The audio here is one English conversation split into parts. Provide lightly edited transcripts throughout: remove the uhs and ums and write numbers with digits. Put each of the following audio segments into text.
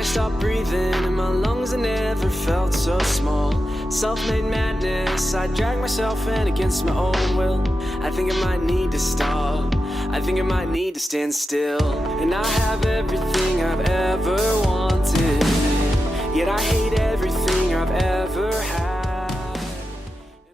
I stopped breathing in my lungs, I never felt so small. Self-made madness, I drag myself in against my own will. I think I might need to stop, I think I might need to stand still. And I have everything I've ever wanted, yet I hate everything I've ever had.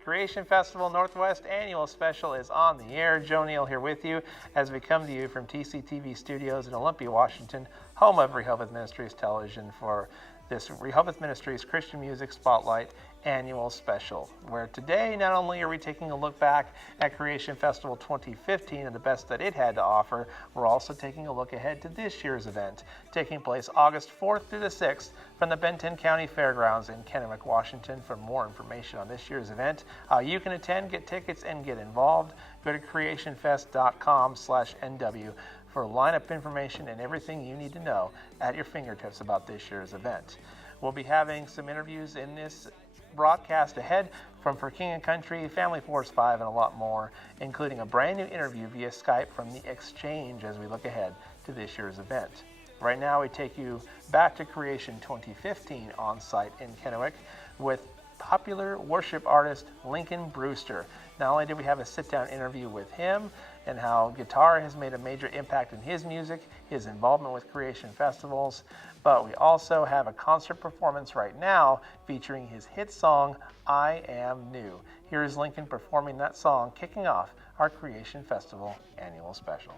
Creation Festival Northwest Annual Special is on the air. Joe Neal here with you as we come to you from TCTV Studios in Olympia, Washington, home of Rehoboth Ministries Television, for this Rehoboth Ministries Christian Music Spotlight Annual Special, where today not only are we taking a look back at Creation Festival 2015 and the best that it had to offer, we're also taking a look ahead to this year's event, taking place August 4th through the 6th from the Benton County Fairgrounds in Kennewick, Washington. For more information on this year's event, how you can attend, get tickets, and get involved, go to creationfest.com/NW for lineup information and everything you need to know at your fingertips about this year's event. We'll be having some interviews in this broadcast ahead from For King and Country, Family Force 5, and a lot more, including a brand new interview via Skype from The Exchange as we look ahead to this year's event. Right now we take you back to Creation 2015 on site in Kennewick with popular worship artist Lincoln Brewster. Not only did we have a sit-down interview with him and how guitar has made a major impact in his music, his involvement with Creation festivals, but we also have a concert performance right now featuring his hit song, I Am New. Here is Lincoln performing that song, kicking off our Creation Festival Annual Special.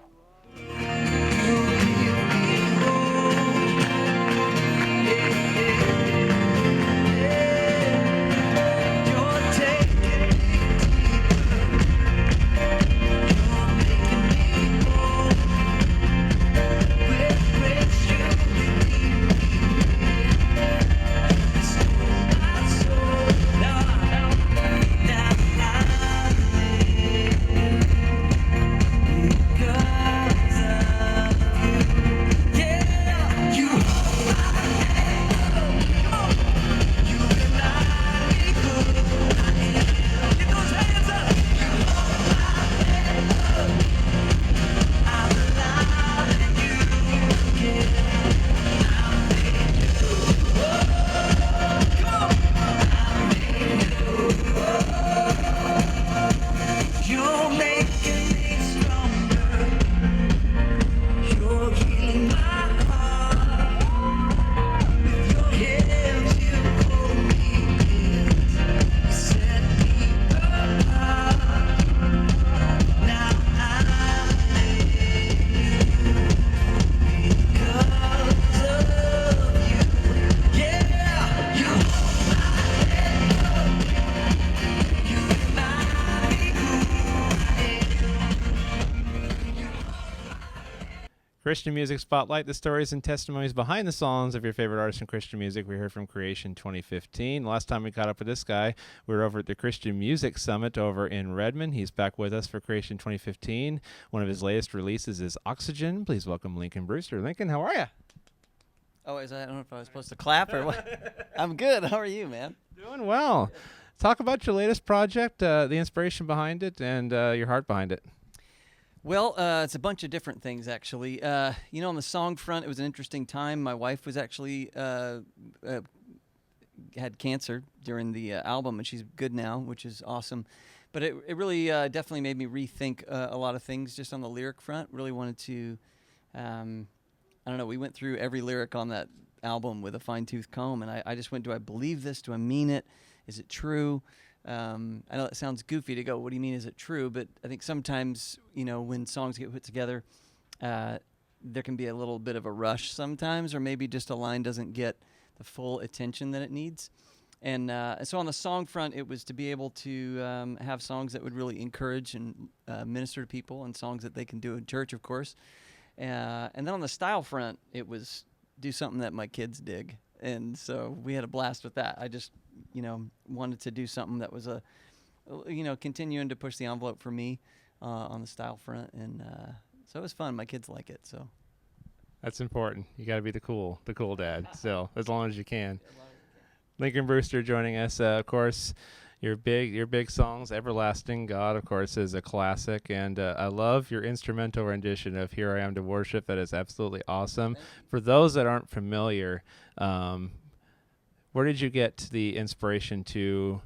Christian Music Spotlight, the stories and testimonies behind the songs of your favorite artists in Christian music. We heard from Creation 2015. Last time we caught up with this guy, we were over at the Christian Music Summit over in Redmond. He's back with us for Creation 2015. One of his latest releases is Oxygen. Please welcome Lincoln Brewster. Lincoln, how are you? Oh, I don't know if I was supposed to clap or what. I'm good. How are you, man? Doing well. Talk about your latest project, the inspiration behind it, and your heart behind it. Well, it's a bunch of different things, actually. On the song front, it was an interesting time. My wife was actually had cancer during the album, and she's good now, which is awesome. But it really definitely made me rethink a lot of things just on the lyric front. Really wanted to, we went through every lyric on that album with a fine-tooth comb, and I just went, do I believe this? Do I mean it? Is it true? I know it sounds goofy to go, what do you mean, is it true? But I think sometimes, when songs get put together, there can be a little bit of a rush sometimes, or maybe just a line doesn't get the full attention that it needs. And so on the song front, it was to be able to have songs that would really encourage and minister to people, and songs that they can do in church, of course. And then on the style front, it was do something that my kids dig. And so we had a blast with that. I just, wanted to do something that was continuing to push the envelope for me on the style front. And so it was fun. My kids like it, so. That's important. You got to be the cool dad. So as long as you can. Lincoln Brewster joining us. Of course, Your big songs, Everlasting God, of course, is a classic, and I love your instrumental rendition of Here I Am to Worship. That is absolutely awesome. For those that aren't familiar, where did you get the inspiration to?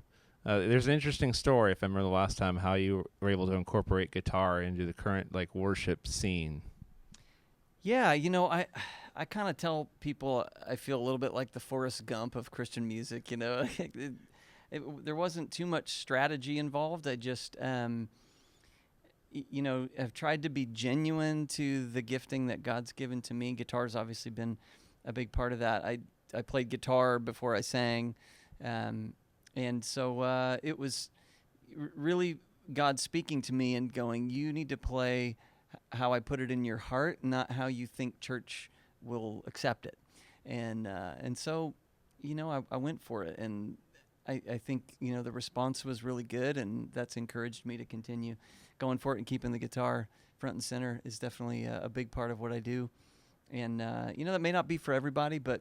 There's an interesting story, if I remember the last time, how you were able to incorporate guitar into the current worship scene. Yeah, I kind of tell people I feel a little bit like the Forrest Gump of Christian music. There wasn't too much strategy involved. I just, have tried to be genuine to the gifting that God's given to me. Guitar's obviously been a big part of that. I played guitar before I sang, and so it was really God speaking to me and going, "You need to play how I put it in your heart, not how you think church will accept it." And so, I went for it, and I think, the response was really good, and that's encouraged me to continue going for it, and keeping the guitar front and center is definitely a big part of what I do. And, that may not be for everybody, but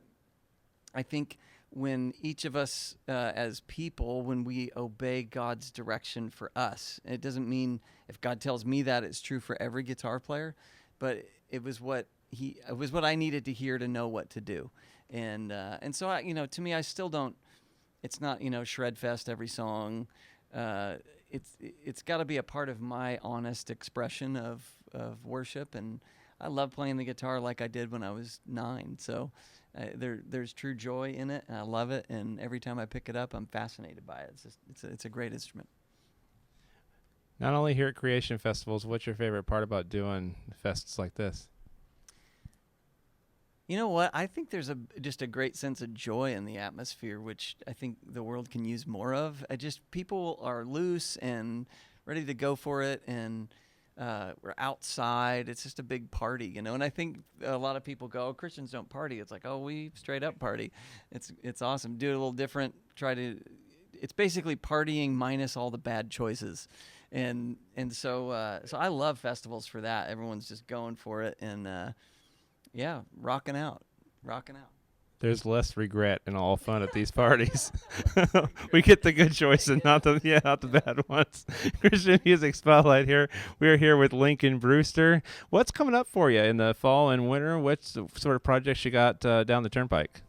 I think when each of us as people, when we obey God's direction for us, it doesn't mean if God tells me that it's true for every guitar player, but it was what I needed to hear to know what to do. And so to me, I still don't, it's not, shred fest every song. It's got to be a part of my honest expression of worship. And I love playing the guitar like I did when I was 9. So there's true joy in it, and I love it. And every time I pick it up, I'm fascinated by it. It's a great instrument. Not only here at Creation Festivals, what's your favorite part about doing fests like this? You know what? I think there's just a great sense of joy in the atmosphere, which I think the world can use more of. People are loose and ready to go for it, and we're outside. It's just a big party, And I think a lot of people go, "Oh, Christians don't party." It's like, "Oh, we straight up party." It's awesome. Do it a little different. It's basically partying minus all the bad choices, and so I love festivals for that. Everyone's just going for it, and yeah, rocking out. There's less regret and all fun at these parties. We get the good choices, not the bad ones. Christian Music Spotlight here. We are here with Lincoln Brewster. What's coming up for you in the fall and winter? What's the sort of projects you got down the turnpike?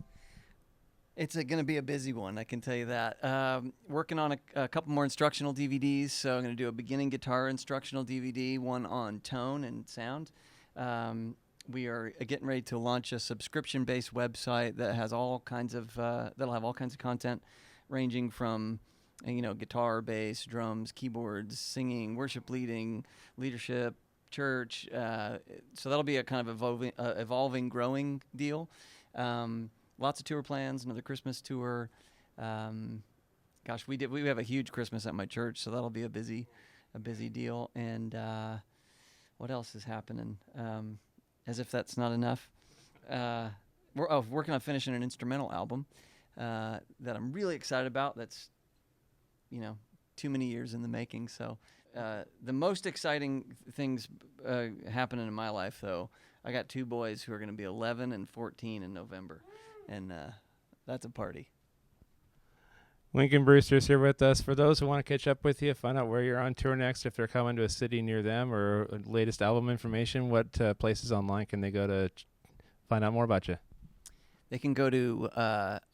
It's going to be a busy one, I can tell you that. Working on a couple more instructional DVDs. So I'm going to do a beginning guitar instructional DVD, one on tone and sound. We are getting ready to launch a subscription-based website that has all kinds of that'll have all kinds of content, ranging from guitar, bass, drums, keyboards, singing, worship leading, leadership, church. So that'll be a kind of evolving, growing deal. Lots of tour plans. Another Christmas tour. We have a huge Christmas at my church, so that'll be a busy deal. And what else is happening? As if that's not enough, we're working on finishing an instrumental album that I'm really excited about. That's, too many years in the making. So the most exciting things happening in my life, though, I got 2 boys who are going to be 11 and 14 in November, and that's a party. Lincoln Brewster's here with us. For those who want to catch up with you, find out where you're on tour next, if they're coming to a city near them, or latest album information, what places online can they go to find out more about you? They can go to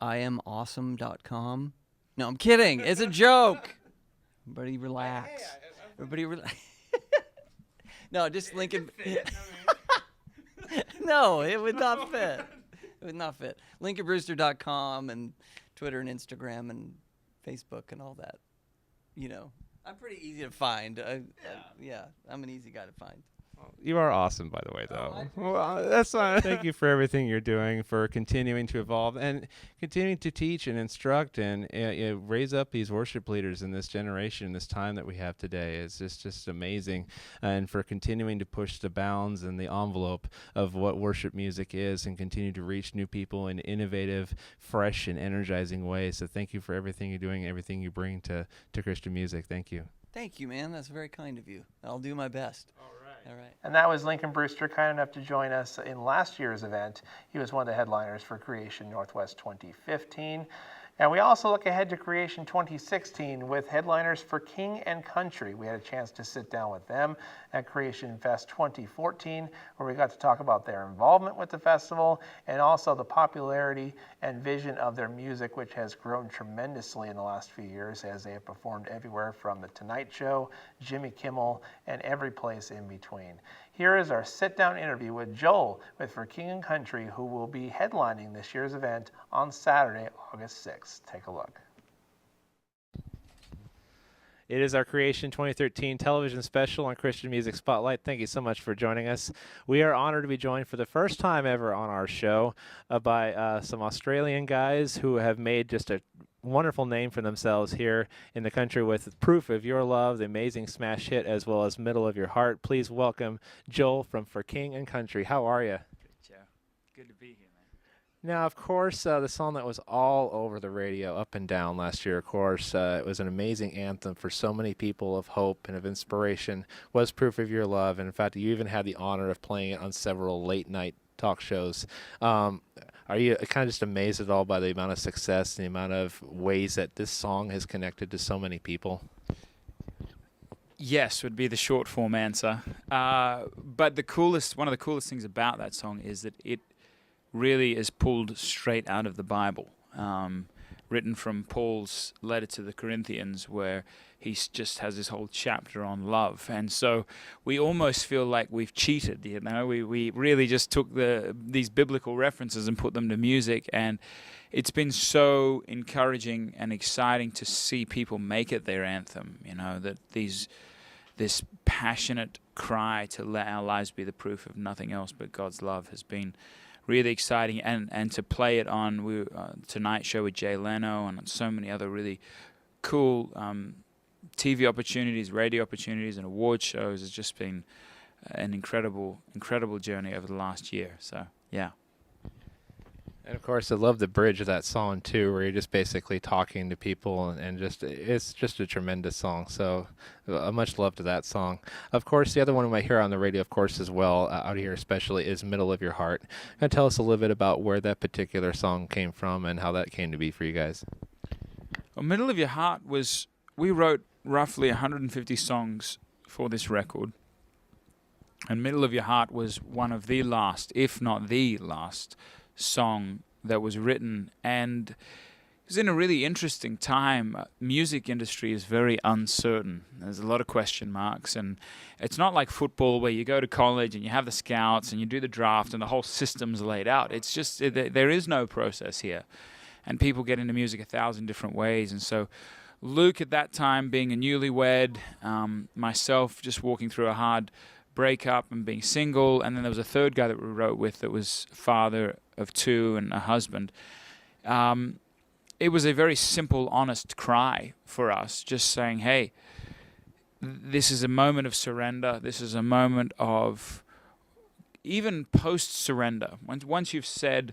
iamawesome.com. No, I'm kidding. It's a joke. Everybody relax. No, just Lincoln. No, it would not fit. It would not fit. LincolnBrewster.com and Twitter and Instagram and Facebook and all that. I'm pretty easy to find. I'm an easy guy to find. You are awesome, by the way, though. Well, that's fine. Thank you for everything you're doing, for continuing to evolve and continuing to teach and instruct and raise up these worship leaders in this generation, this time that we have today. It's just amazing. And for continuing to push the bounds and the envelope of what worship music is and continue to reach new people in innovative, fresh, and energizing ways. So thank you for everything you're doing, everything you bring to Christian music. Thank you. Thank you, man. That's very kind of you. I'll do my best. All right. And that was Lincoln Brewster, kind enough to join us in last year's event. He was one of the headliners for Creation Northwest 2015. And we also look ahead to Creation 2016 with headliners for King and Country. We had a chance to sit down with them at Creation Fest 2014, where we got to talk about their involvement with the festival and also the popularity and vision of their music, which has grown tremendously in the last few years as they have performed everywhere from The Tonight Show, Jimmy Kimmel, and every place in between. Here is our sit-down interview with Joel with For King and Country, who will be headlining this year's event on Saturday, August 6th. Take a look. It is our Creation 2013 television special on Christian Music Spotlight. Thank you so much for joining us. We are honored to be joined for the first time ever on our show by some Australian guys who have made just a wonderful name for themselves here in the country with Proof of Your Love, the amazing smash hit, as well as Middle of Your Heart. Please welcome Joel from For King and Country. How are you? Good, Joe. Good to be here, man. Now, of course, the song that was all over the radio up and down last year, of course, it was an amazing anthem for so many people of hope and of inspiration, was Proof of Your Love. And in fact, you even had the honor of playing it on several late-night talk shows. Are you kind of just amazed at all by the amount of success and the amount of ways that this song has connected to so many people? Yes, would be the short form answer. But one of the coolest things about that song is that it really is pulled straight out of the Bible, written from Paul's letter to the Corinthians, where he just has this whole chapter on love. And so we almost feel like we've cheated, you know. We really just took these biblical references and put them to music, and it's been so encouraging and exciting to see people make it their anthem, you know, that this passionate cry to let our lives be the proof of nothing else but God's love has been really exciting, and to play it on Tonight Show with Jay Leno and on so many other really cool TV opportunities, radio opportunities, and award shows has just been an incredible journey over the last year. So, yeah. And of course, I love the bridge of that song too, where you're just basically talking to people, and it's just a tremendous song. So, much love to that song. Of course, the other one we might hear on the radio, of course, as well, out here especially, is Middle of Your Heart. Can you tell us a little bit about where that particular song came from and how that came to be for you guys? Well, Middle of Your Heart we wrote roughly 150 songs for this record. And Middle of Your Heart was one of the last, if not the last, song that was written. And it was in a really interesting time. Music industry is very uncertain. There's a lot of question marks. And it's not like football where you go to college and you have the scouts and you do the draft and the whole system's laid out. It's just, there is no process here. And people get into music 1,000 different ways. And so Luke at that time being a newlywed, myself just walking through a hard breakup and being single, and then there was a third guy that we wrote with that was father of 2 and a husband. It was a very simple, honest cry for us, just saying, hey, this is a moment of surrender. This is a moment of even post-surrender. Once you've said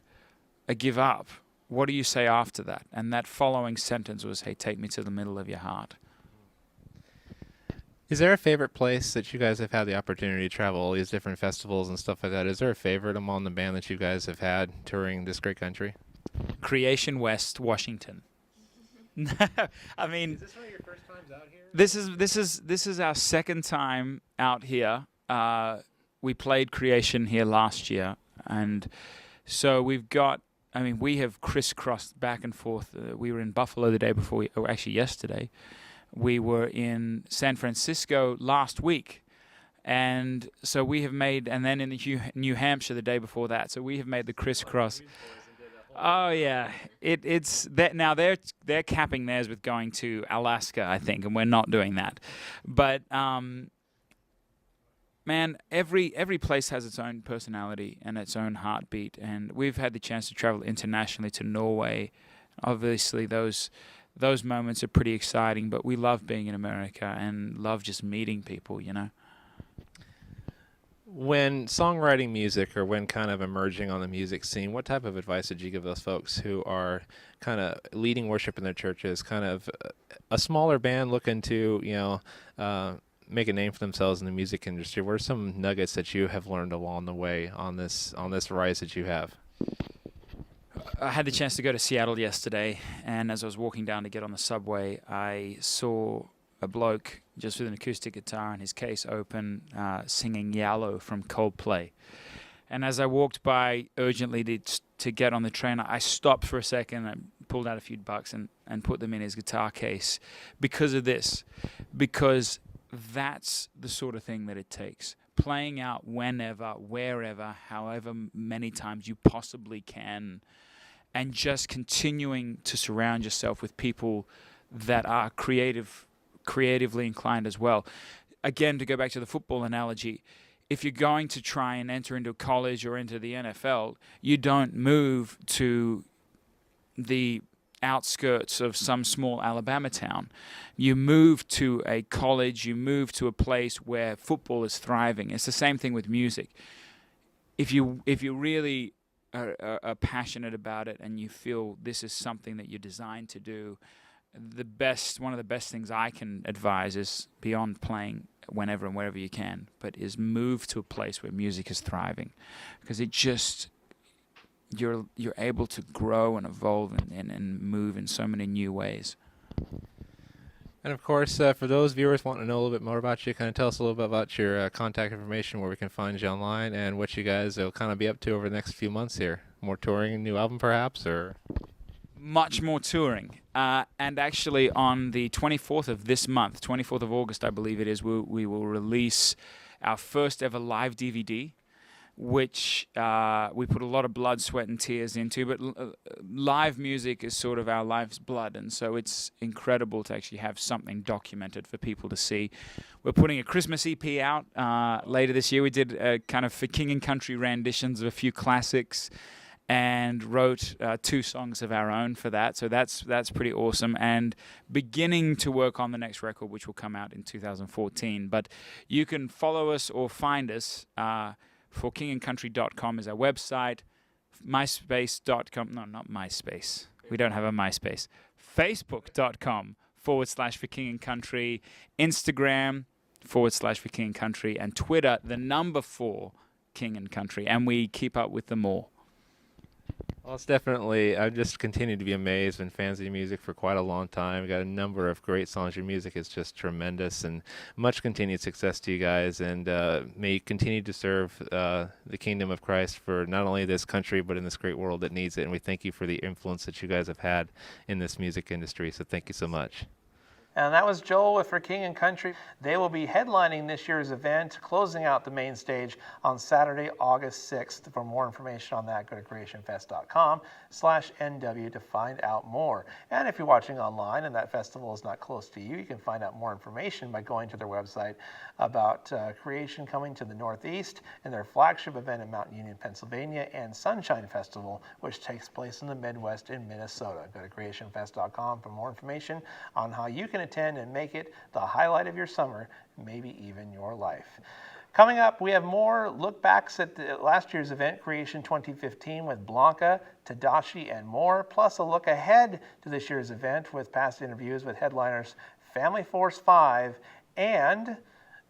a give up, what do you say after that? And that following sentence was, hey, take me to the middle of your heart. Is there a favorite place that you guys have had the opportunity to travel, all these different festivals and stuff like that? Is there a favorite among the band that you guys have had touring this great country? Creation West, Washington. I mean, is this one of your first times out here? This is our second time out here. We played Creation here last year, and so we have crisscrossed back and forth. We were in Buffalo the day before, actually yesterday. We were in San Francisco last week, and so we have made, and then in New Hampshire the day before that. So we have made the crisscross. Oh yeah, it's that now. They're capping theirs with going to Alaska, I think, and we're not doing that. But man, every place has its own personality and its own heartbeat, and we've had the chance to travel internationally to Norway. Obviously, those moments are pretty exciting, but we love being in America and love just meeting people, you know. When songwriting music, or when kind of emerging on the music scene, what type of advice would you give those folks who are kind of leading worship in their churches, kind of a smaller band looking to, make a name for themselves in the music industry? What are some nuggets that you have learned along the way on this rise that you have? I had the chance to go to Seattle yesterday, and as I was walking down to get on the subway, I saw a bloke just with an acoustic guitar and his case open, singing Yellow from Coldplay. And as I walked by urgently to get on the train, I stopped for a second and pulled out a few bucks and put them in his guitar case because of this. Because that's the sort of thing that it takes. Playing out whenever, wherever, however many times you possibly can, and just continuing to surround yourself with people that are creatively inclined as well. Again, to go back to the football analogy, if you're going to try and enter into college or into the NFL, you don't move to the outskirts of some small Alabama town. You move to a college, you move to a place where football is thriving. It's the same thing with music. If you really are passionate about it and you feel this is something that you're designed to do, one of the best things I can advise is, beyond playing whenever and wherever you can, but is move to a place where music is thriving, because it just you're able to grow and evolve and move in so many new ways. And of course, for those viewers wanting to know a little bit more about you, kind of tell us a little bit about your contact information, where we can find you online, and what you guys will kind of be up to over the next few months here. More touring, new album perhaps, or? Much more touring. And actually on the 24th of this month, 24th of August, I believe it is, we will release our first ever live DVD, which we put a lot of blood, sweat, and tears into. But live music is sort of our life's blood, and so it's incredible to actually have something documented for people to see. We're putting a Christmas EP out later this year. We did kind of for King and Country renditions of a few classics, and wrote 2 songs of our own for that. So that's pretty awesome, and beginning to work on the next record, which will come out in 2014. But you can follow us or find us for kingandcountry.com is our website, myspace.com, no, not MySpace. We don't have a MySpace. Facebook.com /For King and Country, Instagram /For King and Country, and Twitter, the 4 King and Country, and we keep up with them all. Well, it's definitely, I've just continued to be amazed. Been fans of your music for quite a long time. We've got a number of great songs. Your music is just tremendous, and much continued success to you guys. And may you continue to serve the kingdom of Christ for not only this country, but in this great world that needs it. And we thank you for the influence that you guys have had in this music industry. So thank you so much. And that was Joel with For King and Country. They will be headlining this year's event, closing out the main stage on Saturday, August 6th. For more information on that, go to creationfest.com/NW to find out more. And if you're watching online and that festival is not close to you, you can find out more information by going to their website about Creation coming to the Northeast and their flagship event in Mount Union, Pennsylvania, and Sunshine Festival, which takes place in the Midwest in Minnesota. Go to creationfest.com for more information on how you can attend and make it the highlight of your summer, maybe even your life. Coming up, we have more look backs at last year's event, Creation 2015, with Blanca, Tadashi, and more, plus a look ahead to this year's event with past interviews with headliners Family Force 5, and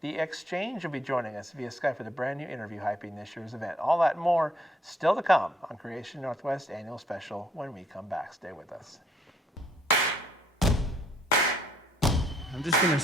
The Exchange will be joining us via Skype with a brand new interview hyping this year's event. All that and more still to come on Creation Northwest Annual Special when we come back. Stay with us. I'm just gonna.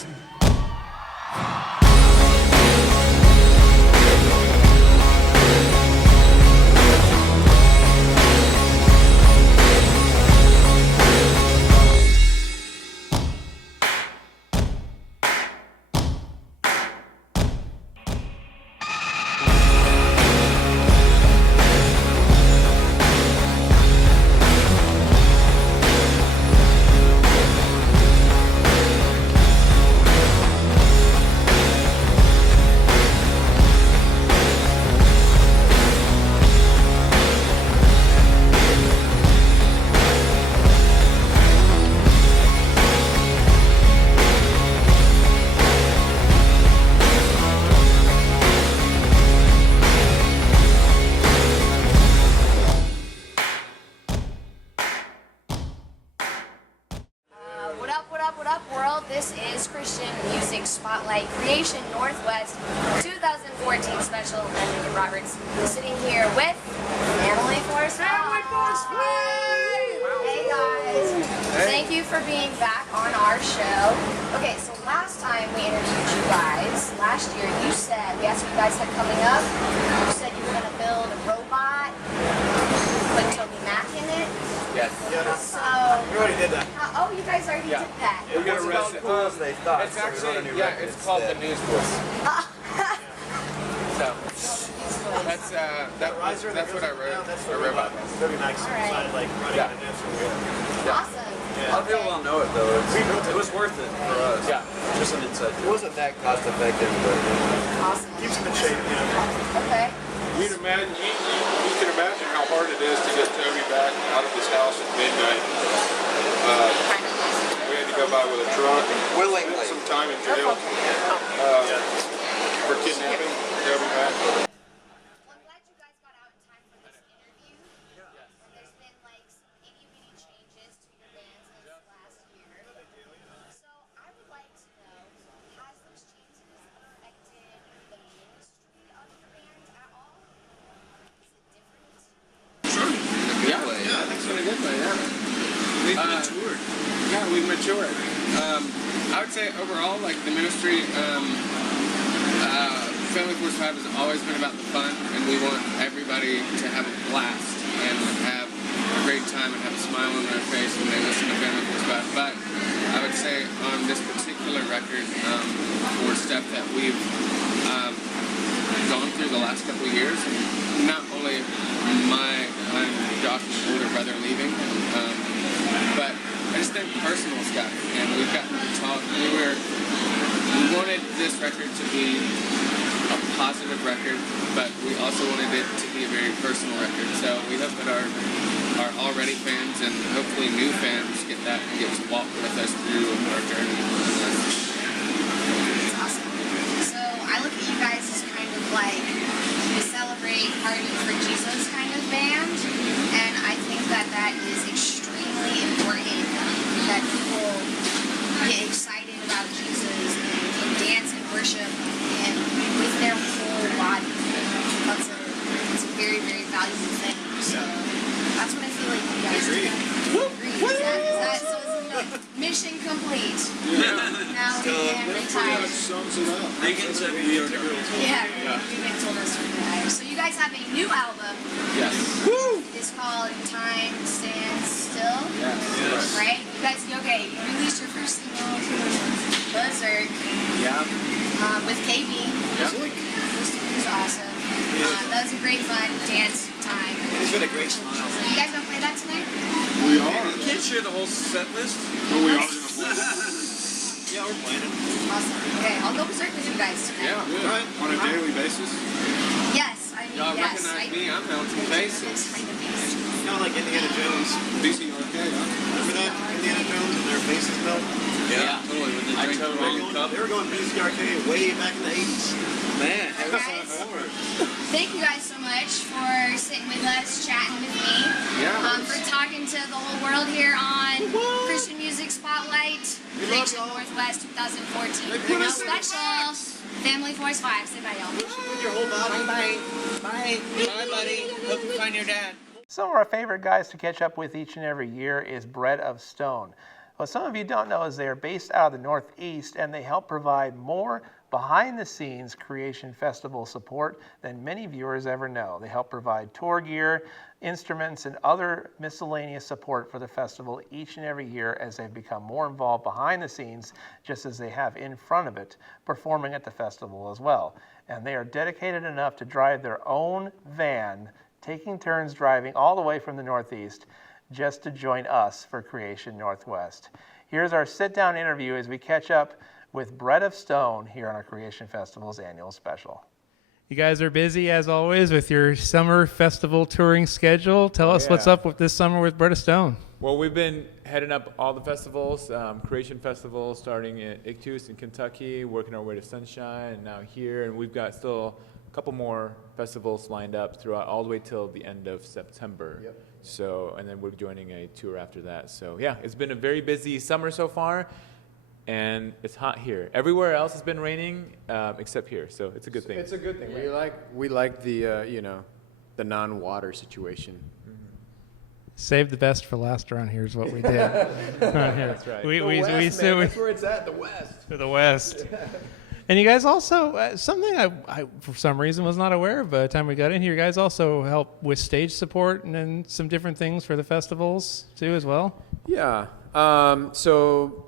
This is Christian Music Spotlight Creation Northwest 2014 special. I'm Megan Roberts, sitting here with Family Force 5. Thank you for being back on our show. Okay, so last time we interviewed you guys, last year, you said, we asked what you guys had coming up. You said you were going to build a robot, put Toby Mac in it. Yes. So, We already did that. oh, you guys already did that. We're gonna rest it. Cool as they thought. It's actually, yeah, it's called the News Voice. So, that's what I wrote. That's I wrote about. It's very nice. All right. Like running Yeah. an answer. Awesome. Yeah. A lot of people don't know it though. It was worth it for us. Yeah. Just an inside It joke. wasn't that cost effective, but Awesome. keeps them in shape. Okay. You can imagine how hard it is to get Toby back out of his house at midnight. We had to go by with a truck and Willingly. spend some time in jail for kidnapping Toby back. Well, I'm glad you guys got out in time for this interview. There's been like some itty-bitty changes to your band since last year. So I would like to know, has those changes affected the ministry of your band at all? Is it different? Yeah, I think so in a good way, yeah. We've matured. Yeah, we've matured. I would say overall, like the ministry, Family Force 5 has always been about the fun, and we want everybody to have a blast and have a great time and have a smile on their face when they listen to Family Force 5. But I would say on this particular record, for stuff that we've gone through the last couple of years, not only Josh's older brother leaving, but I just think personal stuff, and we've gotten to talk. We wanted this record to be a positive record, but we also wanted it to be a very personal record. So we hope that our already fans and hopefully new fans get that and get to walk with us through our journey. That's awesome. So I look at you guys as kind of like the celebrate party for Jesus kind of band, and I think that that is extremely important that people get excited about Jesus and dance and worship and with their whole body. That's a very, very valuable thing. So that's what I feel like you guys agree. Mission complete. Now we can retire. Sums it up. They can say we are Yeah, Nick told us to retire. So you guys have a new album. Yes. It's called Time Stands Still. Yes. Right? You guys, okay, you released your first single, Buzzard, Yeah. with KB. It was awesome. That was a great fun dance time. He's got a great smile. So you guys gonna play that tonight? We are. You can't share the whole set list. But we are going to play. Yeah, we're playing it. Awesome. Okay, I'll go berserk with you guys tonight. Yeah. Good. On a daily basis. Yes, I mean, Y'all yes. recognize me? I'm Mountain Basis. This kind of bass. Kind of like Indiana Jones. DC Arcade, huh? Remember that? Indiana Jones and their bases melt? Yeah, totally. When they I drink the totally- wrong cup. They were going BC Arcade way back in the 80s. Man, it was Guys. so forward. Thank you guys so much for sitting with us, chatting with me. Yeah. For talking to the whole world here on Christian Music Spotlight, Creation Northwest 2014. Real special. Family Force 5. Say bye, y'all. With your whole body. Bye, buddy. Hope you find your dad. Some of our favorite guys to catch up with each and every year is Bread of Stone. What some of you don't know is they are based out of the Northeast, and they help provide more behind-the-scenes Creation Festival support than many viewers ever know. They help provide tour gear, instruments, and other miscellaneous support for the festival each and every year as they've become more involved behind the scenes, just as they have in front of it, performing at the festival as well. And they are dedicated enough to drive their own van, taking turns driving all the way from the Northeast just to join us for Creation Northwest. Here's our sit-down interview as we catch up with Bread of Stone here on our Creation Festival's annual special. You guys are busy as always with your summer festival touring schedule. Tell us what's up with this summer with Bread of Stone. Well, we've been heading up all the festivals, Creation Festival starting at Ictus in Kentucky, working our way to Sunshine, and now here, and we've got still a couple more festivals lined up throughout all the way till the end of September. Yep. So, and then we're joining a tour after that. So yeah, it's been a very busy summer so far, and it's hot here. Everywhere else has been raining, except here, so it's a good thing. It's a good thing. Yeah. We like the the non-water situation. Save the best for last around here is what we did. Around here. That's right. We The West, said man, we that's where it's at, the West. to the West. And you guys also, something I for some reason was not aware of by the time we got in here, you guys also help with stage support and then some different things for the festivals too as well? Yeah. So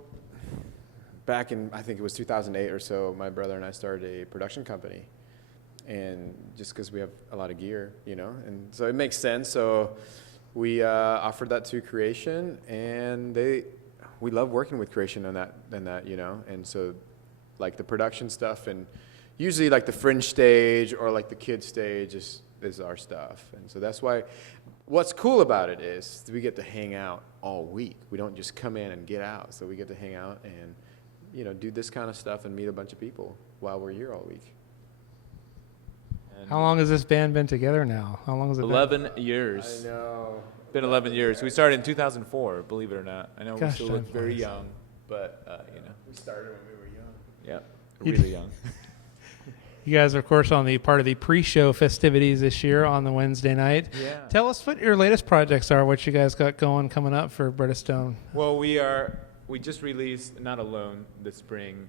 back in, I think it was 2008 or so, my brother and I started a production company. And just because we have a lot of gear, you know, and so it makes sense. So we offered that to Creation, and we love working with Creation on that, you know. And so like the production stuff, and usually like the fringe stage or like the kid stage is our stuff. And so that's why what's cool about it is we get to hang out all week. We don't just come in and get out. So we get to hang out and, you know, do this kind of stuff and meet a bunch of people while we're here all week. How long has this band been together now? How long has it been? 11 years. I know. Been 11 years. We started in 2004, believe it or not. I know Gosh, we still look time very flies. young, but, you know. We started when we were young. Yeah, You really young. You guys are, of course, on the part of the pre-show festivities this year on the Wednesday night. Yeah. Tell us what your latest projects are, what you guys got coming up for Bretta Stone. Well, we just released Not Alone this spring,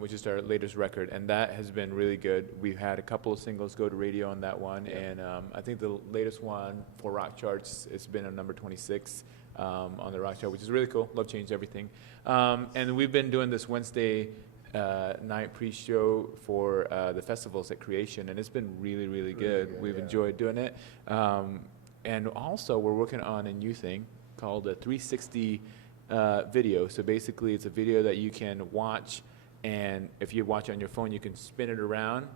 which is our latest record, and that has been really good. We've had a couple of singles go to radio on that one, and I think the latest one for rock charts, it's been on number 26 on the rock chart, which is really cool. Love Changed Everything. And we've been doing this Wednesday night pre-show for the festivals at Creation, and it's been really, really good. We've enjoyed doing it. And also, we're working on a new thing called a 360 video. So basically, it's a video that you can watch, and if you watch it on your phone, you can spin it around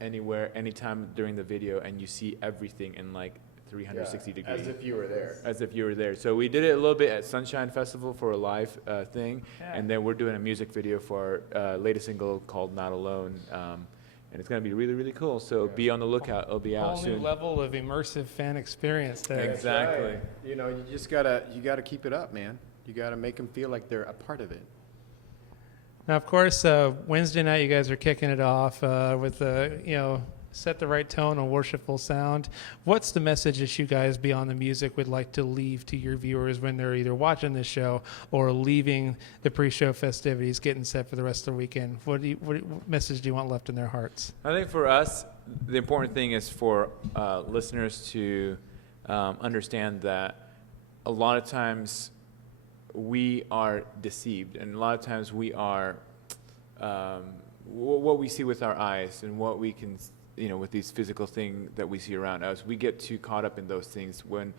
anywhere, anytime during the video, and you see everything in like 360 degrees. As if you were there. As if you were there. So we did it a little bit at Sunshine Festival for a live thing, and then we're doing a music video for our latest single called Not Alone, and it's going to be really, really cool. So be on the lookout. It'll be out Whole soon. new level of immersive fan experience there. Exactly. Right. You know, you just gotta keep it up, man. You gotta make them feel like they're a part of it. Now, of course, Wednesday night you guys are kicking it off with set the right tone, a worshipful sound. What's the message that you guys beyond the music would like to leave to your viewers when they're either watching this show or leaving the pre-show festivities, getting set for the rest of the weekend? What message do you want left in their hearts? I think for us, the important thing is for listeners to understand that a lot of times we are deceived, and a lot of times we are what we see with our eyes and what we can, with these physical things that we see around us, we get too caught up in those things when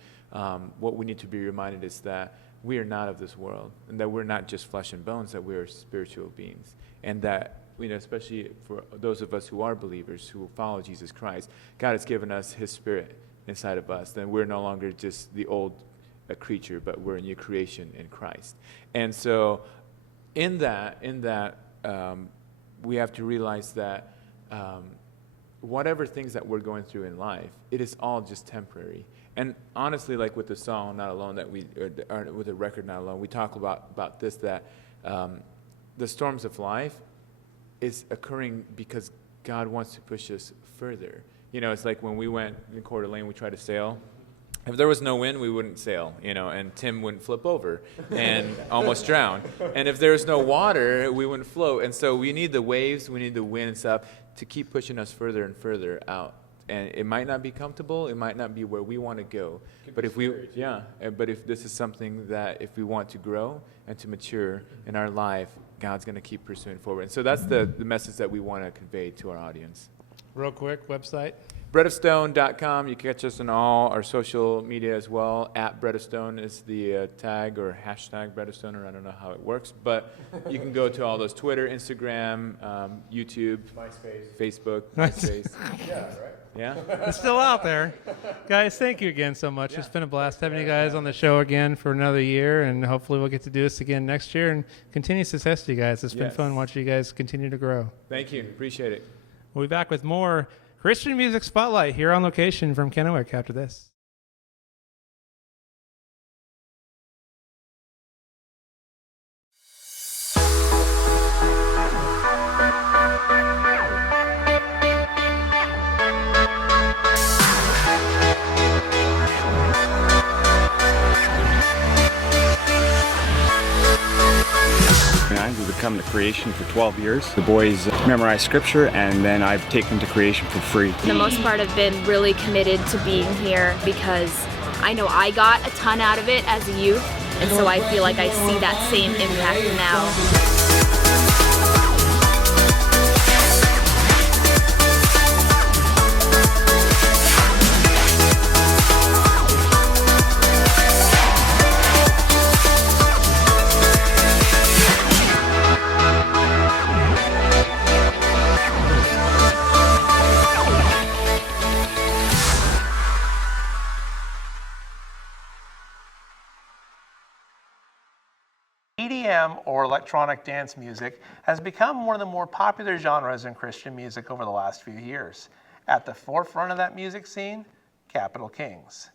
what we need to be reminded is that we are not of this world, and that we're not just flesh and bones, that we are spiritual beings, and that, especially for those of us who are believers, who follow Jesus Christ, God has given us His Spirit inside of us. Then we're no longer just the old creature, but we're a new creation in Christ. And so in that, we have to realize that whatever things that we're going through in life, it is all just temporary. And honestly, like with the song Not Alone that or with the record Not Alone, we talk about this, that the storms of life is occurring because God wants to push us further. It's like when we went in Coeur d'Alene, we tried to sail. If there was no wind, we wouldn't sail, and Tim wouldn't flip over and almost drown. And if there was no water, we wouldn't float. And so we need the waves, we need the wind and stuff to keep pushing us further and further out. And it might not be comfortable, it might not be where we want to go. But if if this is something that if we want to grow and to mature in our life, God's going to keep pursuing forward. And so that's the message that we want to convey to our audience. Real quick, website? BrettaStone.com. You can catch us on all our social media as well. @BrettaStone is the tag or hashtag BrettaStone, or I don't know how it works. But you can go to all those: Twitter, Instagram, YouTube, MySpace, Facebook, MySpace. Yeah, right. Yeah? It's still out there. Guys, thank you again so much. It's been a blast having you guys on the show again for another year, and hopefully we'll get to do this again next year, and continue success to you guys. It's been fun watching you guys continue to grow. Thank you. Appreciate it. We'll be back with more Christian Music Spotlight here on location from Kennewick after this. come to Creation for 12 years. The boys memorize scripture, and then I've taken them to Creation for free. For the most part, I've been really committed to being here because I know I got a ton out of it as a youth, and so I feel like I see that same impact now. EDM, or electronic dance music, has become one of the more popular genres in Christian music over the last few years. At the forefront of that music scene, Capital Kings.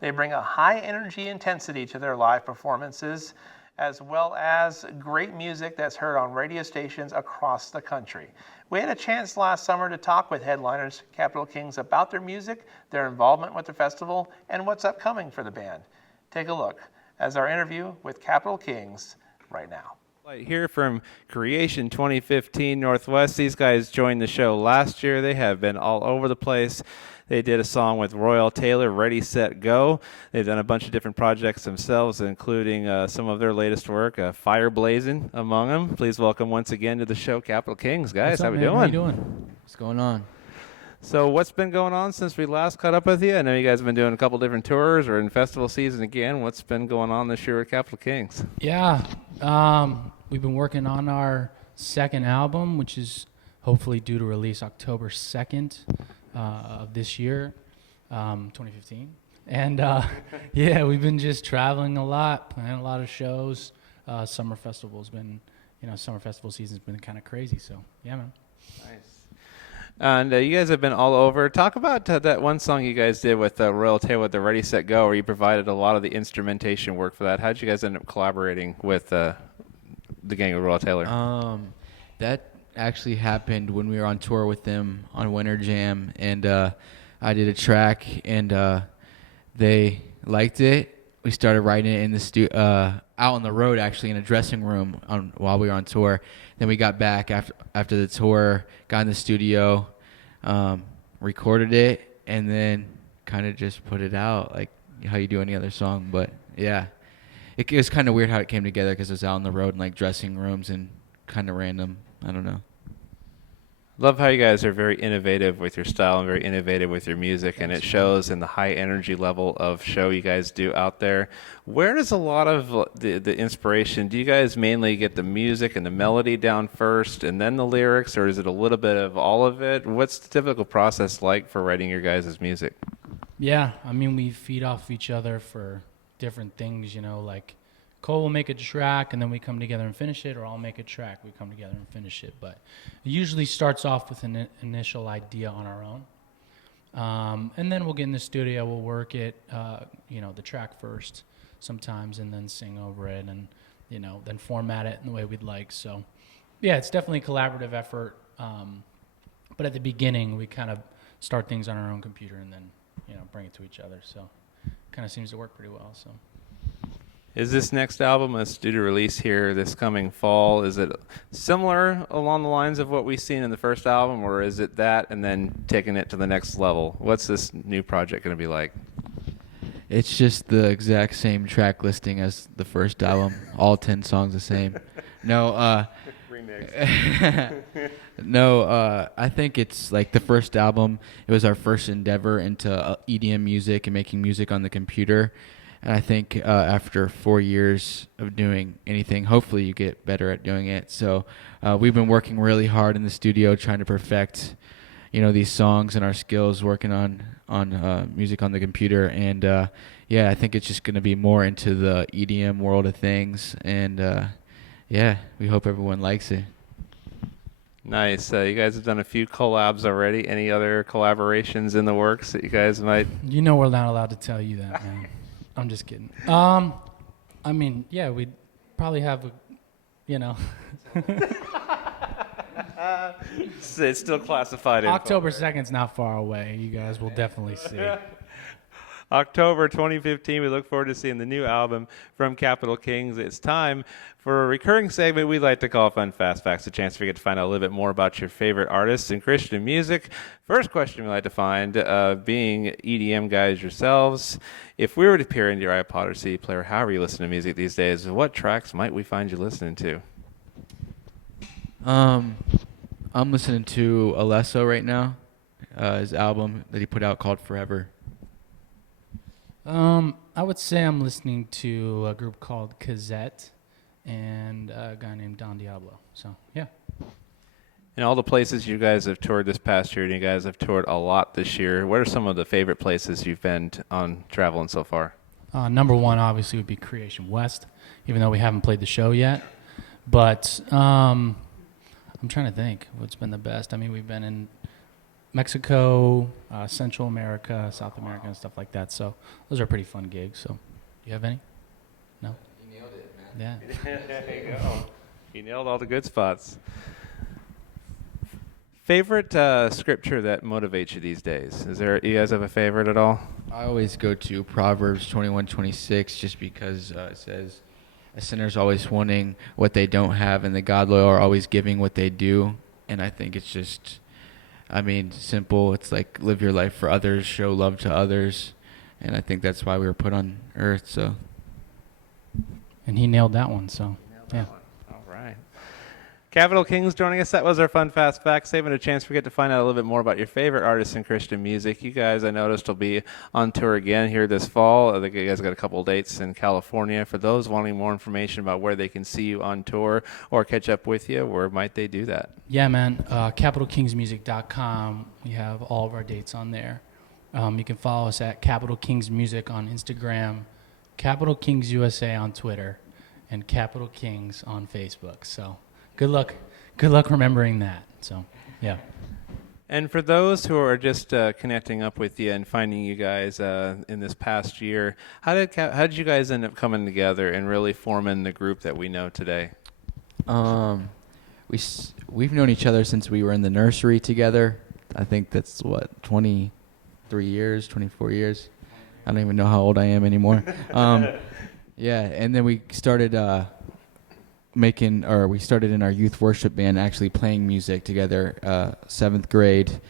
They bring a high energy intensity to their live performances, as well as great music that's heard on radio stations across the country. We had a chance last summer to talk with headliners Capital Kings about their music, their involvement with the festival, and what's upcoming for the band. Take a look as our interview with Capital Kings right now. Here from Creation 2015 Northwest. These guys joined the show last year. They have been all over the place. They did a song with Royal Taylor, Ready, Set, Go. They've done a bunch of different projects themselves, including some of their latest work, Fire Blazing among them. Please welcome once again to the show, Capital Kings. Guys, how we doing? How you doing? What's going on? So what's been going on since we last caught up with you? I know you guys have been doing a couple different tours or in festival season again. What's been going on this year at Capital Kings? Yeah, we've been working on our second album, which is hopefully due to release October 2nd of this year, 2015. And yeah, we've been just traveling a lot, playing a lot of shows. Summer festival season's been kind of crazy. So yeah, man. Nice. And you guys have been all over. Talk about that one song you guys did with Royal Taylor with the Ready, Set, Go, where you provided a lot of the instrumentation work for that. How did you guys end up collaborating with the gang of Royal Taylor? That actually happened when we were on tour with them on Winter Jam, and I did a track, and they liked it. We started writing it in the out on the road, actually, in a dressing room while we were on tour. Then we got back after the tour, got in the studio, recorded it, and then kind of just put it out like how you do any other song. But yeah, it was kind of weird how it came together because it was out on the road in like dressing rooms and kind of random. I don't know. Love how you guys are very innovative with your style and very innovative with your music, and it shows in the high energy level of show you guys do out there. Where does a lot of the inspiration, do you guys mainly get the music and the melody down first and then the lyrics, or is it a little bit of all of it? What's the typical process like for writing your guys' music? Yeah, I mean, we feed off each other for different things, like Cole will make a track and then we come together and finish it, or I'll make a track, we come together and finish it. But it usually starts off with an initial idea on our own. And then we'll get in the studio, we'll work it, the track first sometimes, and then sing over it and, then format it in the way we'd like. So, yeah, it's definitely a collaborative effort. But at the beginning, we kind of start things on our own computer and then, bring it to each other. So it kind of seems to work pretty well. So. Is this next album that's due to release here this coming fall, is it similar along the lines of what we've seen in the first album, or is it that and then taking it to the next level? What's this new project going to be like? It's just the exact same track listing as the first album, all 10 songs the same. No, No, I think it's like the first album. It was our first endeavor into EDM music and making music on the computer. And I think after 4 years of doing anything, hopefully you get better at doing it. So we've been working really hard in the studio trying to perfect, these songs and our skills working on music on the computer. And yeah, I think it's just going to be more into the EDM world of things. And yeah, we hope everyone likes it. Nice. You guys have done a few collabs already. Any other collaborations in the works that you guys might? We're not allowed to tell you that, man. I'm just kidding. I mean, yeah, we'd probably have It's still classified info. October 2nd's not far away. You guys will definitely see. October 2015. We look forward to seeing the new album from Capital Kings. It's time for a recurring segment we like to call Fun Fast Facts, a chance for you to find out a little bit more about your favorite artists in Christian music. First question we like to find, being EDM guys yourselves, if we were to peer into your iPod or CD player, however you listen to music these days, what tracks might we find you listening to? I'm listening to Alesso right now, his album that he put out called Forever. I would say I'm listening to a group called Cazette and a guy named Don Diablo. So, yeah. In all the places you guys have toured this past year, and you guys have toured a lot this year, what are some of the favorite places you've been on traveling so far? Number one, obviously, would be Creation West, even though we haven't played the show yet. But I'm trying to think what's been the best. I mean, we've been in Mexico, Central America, South America, and stuff like that. So those are pretty fun gigs. So, do you have any? No? You nailed it, man. Yeah. There you go. You nailed all the good spots. Favorite scripture that motivates you these days? You guys have a favorite at all? I always go to Proverbs 21:26 just because it says, a sinner's always wanting what they don't have, and the godly are always giving what they do. And I think it's just, simple. It's like live your life for others, show love to others. And I think that's why we were put on earth. So. And he nailed that one. So, yeah. All right. Capital Kings joining us. That was our Fun Fast Facts. Saving a chance we get to find out a little bit more about your favorite artists in Christian music. You guys, I noticed, will be on tour again here this fall. I think you guys got a couple of dates in California. For those wanting more information about where they can see you on tour or catch up with you, where might they do that? Yeah, man. CapitalKingsMusic.com. We have all of our dates on there. You can follow us at Capital Kings Music on Instagram, Capital Kings USA on Twitter, and Capital Kings on Facebook. So good luck remembering that. So, yeah. And for those who are just connecting up with you and finding you guys in this past year, how did you guys end up coming together and really forming the group that we know today? We've known each other since we were in the nursery together. I think that's 23 years, 24 years. I don't even know how old I am anymore. Yeah, and then we started we started in our youth worship band actually playing music together, 7th grade.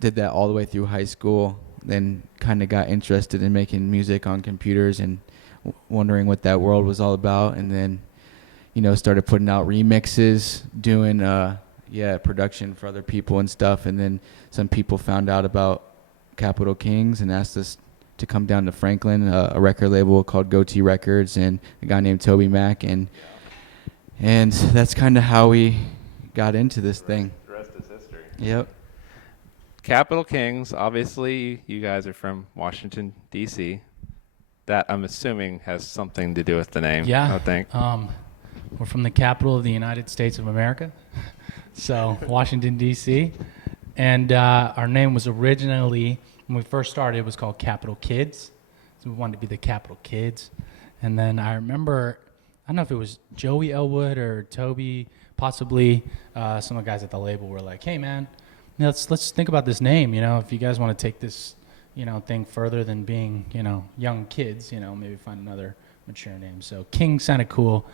Did that all the way through high school, then kind of got interested in making music on computers and wondering what that world was all about, and then, started putting out remixes, doing, production for other people and stuff, and then some people found out about Capital Kings and asked us to come down to Franklin, a record label called Goatee Records, and a guy named Toby Mack, and that's kind of how we got into this thing. The rest is history. Yep. Capital Kings, obviously you guys are from Washington, D.C. That, I'm assuming, has something to do with the name, Yeah. I think. We're from the capital of the United States of America, so Washington, D.C. And our name was originally, when we first started, it was called Capital Kids. So we wanted to be the Capital Kids. And then I remember, I don't know if it was Joey Elwood or Toby, possibly some of the guys at the label were like, hey, man, let's think about this name. If you guys want to take this, thing further than being, young kids, maybe find another mature name. So King sounded cool,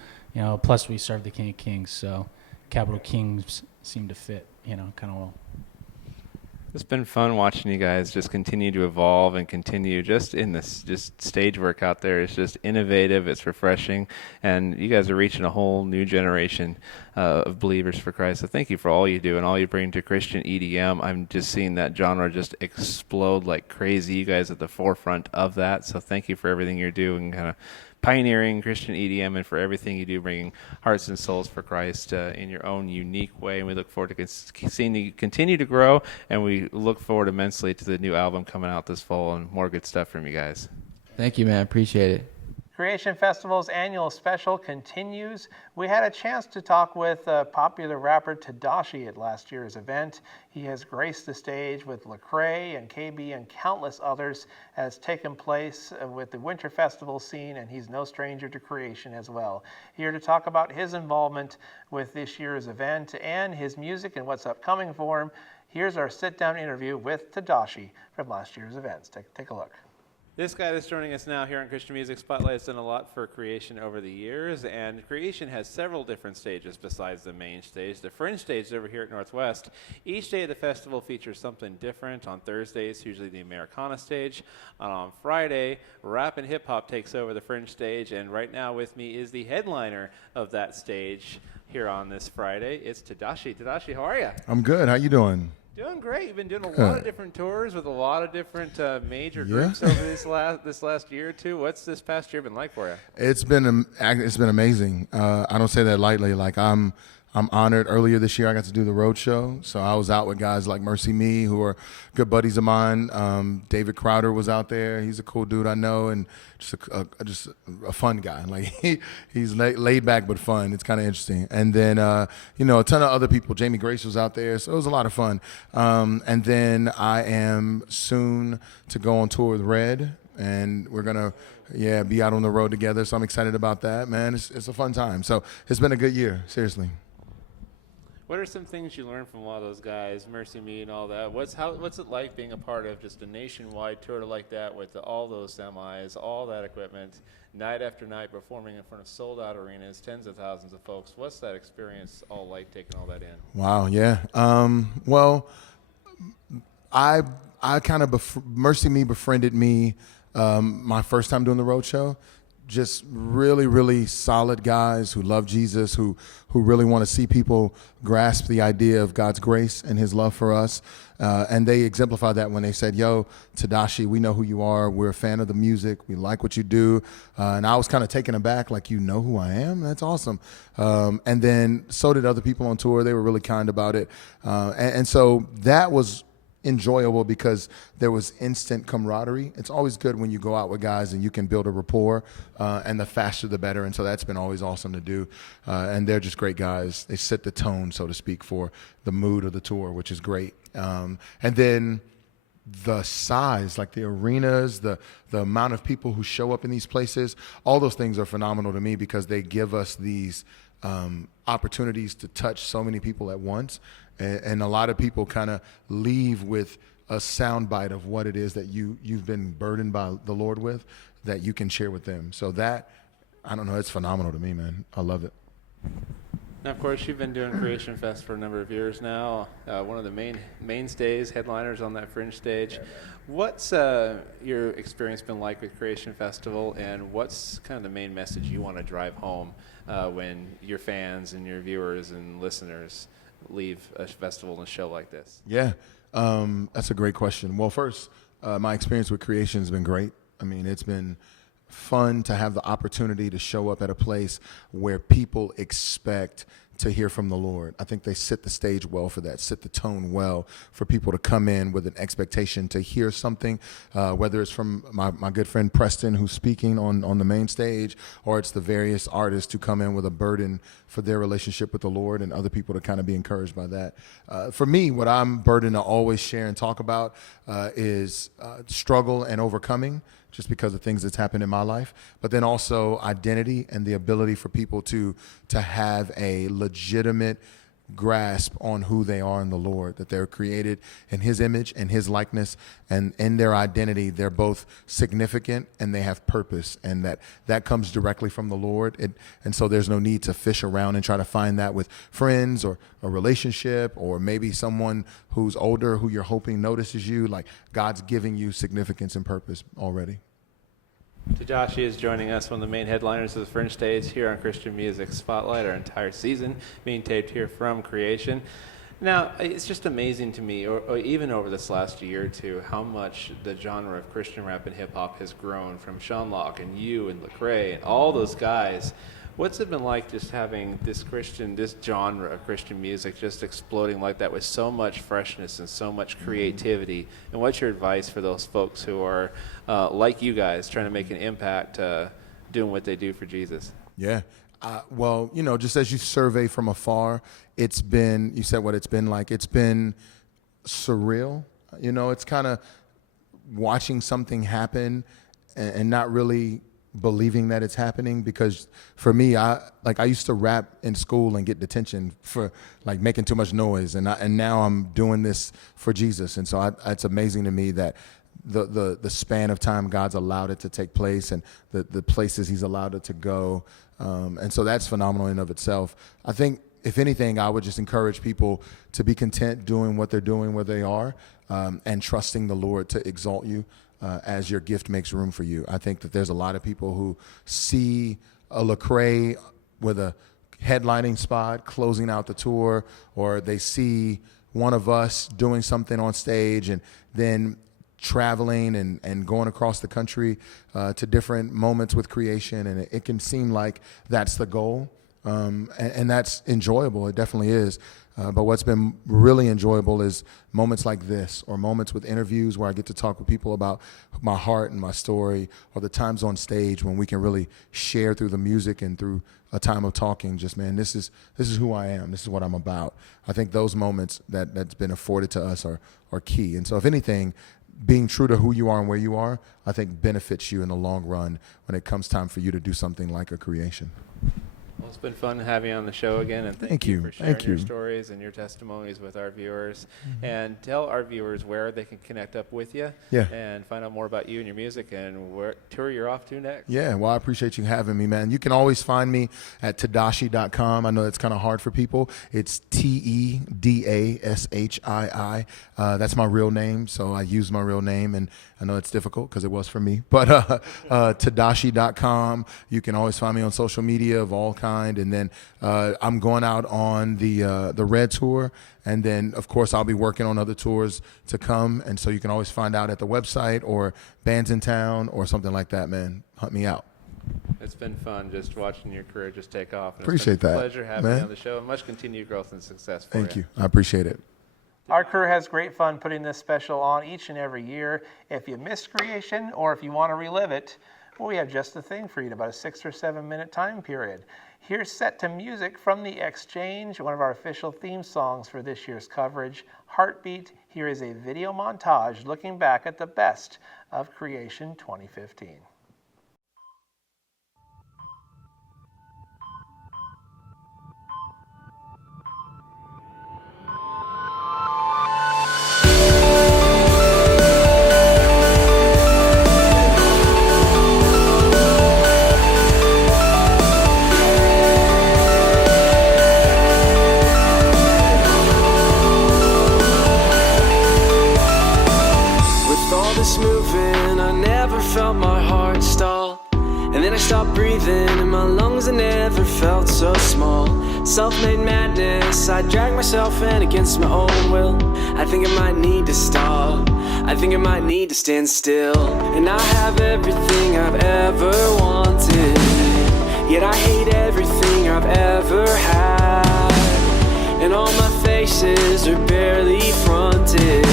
plus we serve the King of Kings. So Capital Kings seemed to fit, kind of well. It's been fun watching you guys just continue to evolve and continue just in this just stage work out there. It's just innovative, it's refreshing, and you guys are reaching a whole new generation of believers for Christ. So thank you for all you do and all you bring to Christian EDM. I'm just seeing that genre just explode like crazy. You guys are at the forefront of that, so thank you for everything you're doing, kind of pioneering Christian EDM, and for everything you do, bringing hearts and souls for Christ in your own unique way. And we look forward to seeing you continue to grow, and we look forward immensely to the new album coming out this fall and more good stuff from you guys. Thank you, man. Appreciate it. Creation Festival's annual special continues. We had a chance to talk with popular rapper Tadashi at last year's event. He has graced the stage with Lecrae and KB and countless others, has taken place with the Winter Festival scene, and he's no stranger to Creation as well. Here to talk about his involvement with this year's event and his music and what's upcoming for him, here's our sit-down interview with Tadashi from last year's events. Take a look. This guy that's joining us now here on Christian Music Spotlight has done a lot for Creation over the years, and Creation has several different stages besides the main stage. The Fringe stage is over here at Northwest. Each day of the festival features something different. On Thursday, it's usually the Americana stage. On Friday, rap and hip-hop takes over the Fringe stage, and right now with me is the headliner of that stage here on this Friday. It's Tadashi. Tadashi, how are you? I'm good. How you doing? Doing great. You've been doing a lot of different tours with a lot of different major groups over this last year or two. What's this past year been like for you? It's been amazing. I don't say that lightly. Like I'm honored. Earlier this year, I got to do the road show, so I was out with guys like Mercy Me, who are good buddies of mine. David Crowder was out there. He's a cool dude I know, and just a fun guy. Like he's laid back but fun. It's kind of interesting. And then a ton of other people. Jamie Grace was out there, so it was a lot of fun. And then I am soon to go on tour with Red, and we're gonna be out on the road together. So I'm excited about that, man. It's a fun time. So it's been a good year, seriously. What are some things you learned from a lot of those guys, Mercy Me and all that? What's it like being a part of just a nationwide tour like that with all those semis, all that equipment, night after night performing in front of sold-out arenas, tens of thousands of folks? What's that experience all like, taking all that in? Wow, yeah. Well, I kind of Mercy Me befriended me my first time doing the road show. Just really, really solid guys who love Jesus, who really want to see people grasp the idea of God's grace and his love for us. And they exemplified that when they said, yo, Tadashi, we know who you are. We're a fan of the music. We like what you do. And I was kind of taken aback, like, you know who I am? That's awesome. And then so did other people on tour. They were really kind about it. And so that was enjoyable because there was instant camaraderie. It's always good when you go out with guys and you can build a rapport, and the faster the better. And so that's been always awesome to do. And they're just great guys. They set the tone, so to speak, for the mood of the tour, which is great. And then the size, like the arenas, the amount of people who show up in these places, all those things are phenomenal to me because they give us these opportunities to touch so many people at once. And a lot of people kind of leave with a soundbite of what it is that you've been burdened by the Lord with that you can share with them. So that, I don't know, it's phenomenal to me, man. I love it. Now, of course, you've been doing Creation Fest for a number of years now. One of the mainstays, headliners on that Fringe stage. What's your experience been like with Creation Festival, and what's kind of the main message you want to drive home when your fans and your viewers and listeners leave a festival and a show like this? Yeah, that's a great question. Well, first, my experience with Creation has been great. I mean, it's been fun to have the opportunity to show up at a place where people expect to hear from the Lord. I think they set the stage well for that, set the tone well for people to come in with an expectation to hear something, whether it's from my good friend Preston, who's speaking on the main stage, or it's the various artists who come in with a burden for their relationship with the Lord, and other people to kind of be encouraged by that. For me, what I'm burdened to always share and talk about is struggle and overcoming, just because of things that's happened in my life, but then also identity and the ability for people to have a legitimate grasp on who they are in the Lord, that they're created in his image and his likeness, and in their identity, they're both significant and they have purpose, and that comes directly from the Lord. And so there's no need to fish around and try to find that with friends or a relationship, or maybe someone who's older who you're hoping notices you. Like, God's giving you significance and purpose already. Tadashi is joining us, one of the main headliners of the Fringe stage here on Christian Music Spotlight, our entire season being taped here from Creation. Now, it's just amazing to me, or even over this last year or two, how much the genre of Christian rap and hip-hop has grown from Sean Locke and you and Lecrae and all those guys. What's it been like just having this genre of Christian music just exploding like that with so much freshness and so much creativity? And what's your advice for those folks who are like you guys, trying to make an impact doing what they do for Jesus? Yeah. Well, just as you survey from afar, you said what it's been like. It's been surreal. It's kind of watching something happen and not really believing that it's happening, because for me, I used to rap in school and get detention for like making too much noise, and now I'm doing this for Jesus. And so it's amazing to me that the span of time God's allowed it to take place and the places he's allowed it to go. And so that's phenomenal in and of itself. I think, if anything, I would just encourage people to be content doing what they're doing where they are, and trusting the Lord to exalt you as your gift makes room for you. I think that there's a lot of people who see a Lecrae with a headlining spot, closing out the tour, or they see one of us doing something on stage and then traveling and going across the country to different moments with creation, and it can seem like that's the goal. And that's enjoyable. It definitely is. But what's been really enjoyable is moments like this, or moments with interviews where I get to talk with people about my heart and my story, or the times on stage when we can really share through the music and through a time of talking. Just, man, this is who I am. This is what I'm about. I think those moments that's been afforded to us are key. And so, if anything, being true to who you are and where you are, I think benefits you in the long run when it comes time for you to do something like a creation. Well, it's been fun having you on the show again, and thank you for sharing your stories and your testimonies with our viewers. Mm-hmm. And tell our viewers where they can connect up with you, and find out more about you and your music and where tour you're off to next. Yeah, well, I appreciate you having me, man. You can always find me at tadashi.com. I know that's kind of hard for people. It's TEDASHII. That's my real name, so I use my real name, and I know it's difficult because it was for me. But tadashi.com. You can always find me on social media of all kinds. And then I'm going out on the Red Tour, and then of course I'll be working on other tours to come, and so you can always find out at the website or Bands in Town or something like that. Man, hunt me out. It's been fun just watching your career just take off. And appreciate it's been a pleasure having you on the show, and much continued growth and success for you. Thank you. I appreciate it. Our crew has great fun putting this special on each and every year. If you missed creation, or if you want to relive it, well, we have just the thing for you in about a 6 or 7 minute time period. Here's Set to Music from The Exchange, one of our official theme songs for this year's coverage, Heartbeat. Here is a video montage looking back at the best of Creation 2015. Stopped breathing and my lungs, I never felt so small. Self-made madness, I drag myself in against my own will. I think I might need to stop, I think I might need to stand still. And I have everything I've ever wanted, yet I hate everything I've ever had. And all my faces are barely fronted.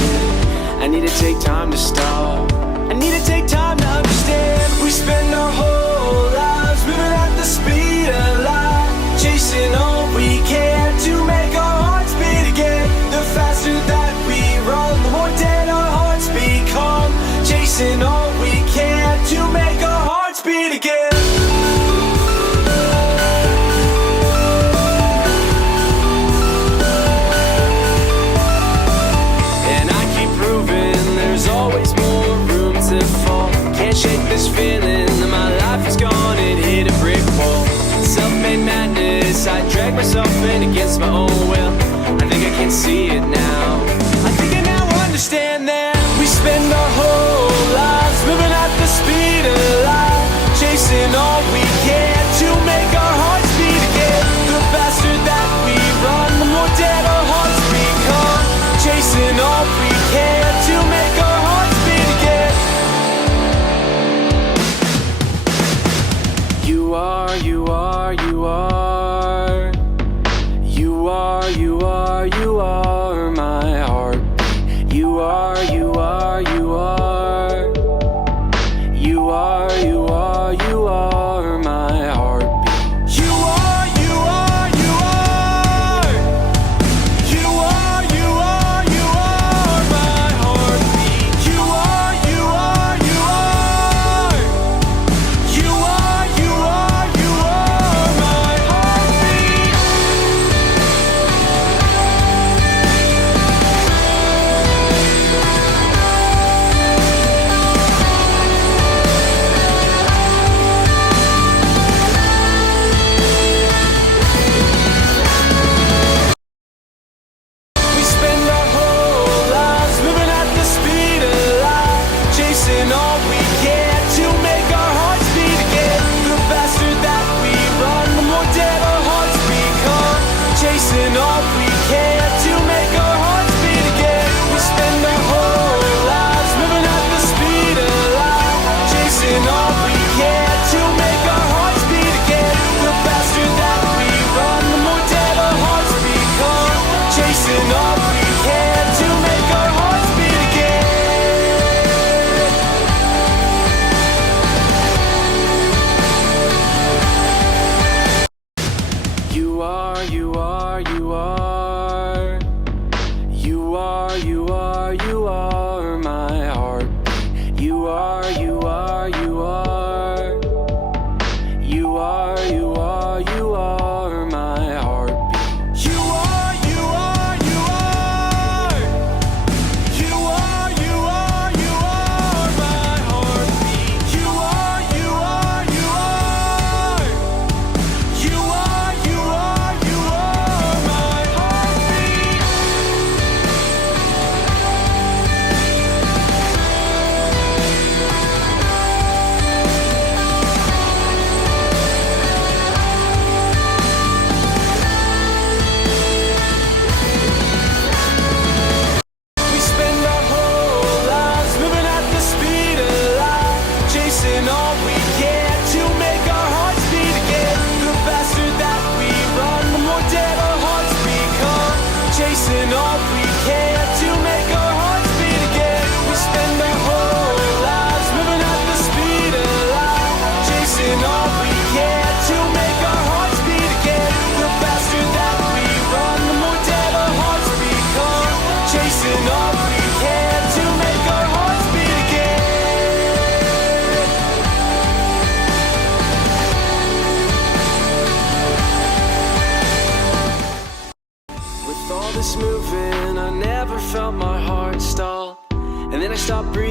I need to take time to stop, I need to take time to understand. We spend our whole lives moving at the speed of light, chasing all we can to make our hearts beat again. The faster that we run, the more dead our hearts become, chasing all we can to make our hearts beat again. There's always more room to fall. Can't shake this feeling that my life is gone and hit a brick wall. Self-made madness, I drag myself in against my own will. I think I can see it now, I think I now understand that we spend our whole lives moving at the speed of light, chasing all we can to make our hearts beat again. The faster that we run, the more dead our hearts become, chasing all we can to make our hearts beat again. You are, you are, you are. You are, you are, you are my heartbeat. You are, you are, you are. You are, you are, you are my heartbeat. You are, you are, you are. You are, you are, you are my heartbeat. You are, you are, you are. You are, you are, you are my heartbeat.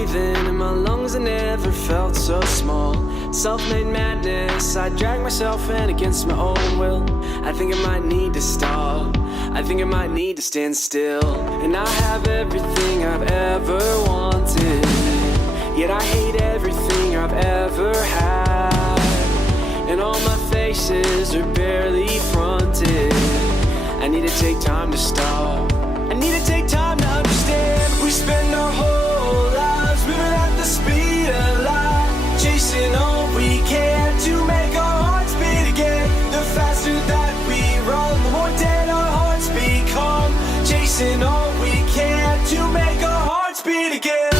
breathing in my lungs, I never felt so small. Self-made madness, I drag myself in against my own will. I think I might need to stop, I think I might need to stand still. And I have everything I've ever wanted, yet I hate everything I've ever had. And all my faces are barely fronted. I need to take time to stop, I need to take time to understand. We spend our whole lives moving at the speed of light, chasing all we can to make our hearts beat again. The faster that we run, the more dead our hearts become. Chasing all we can to make our hearts beat again.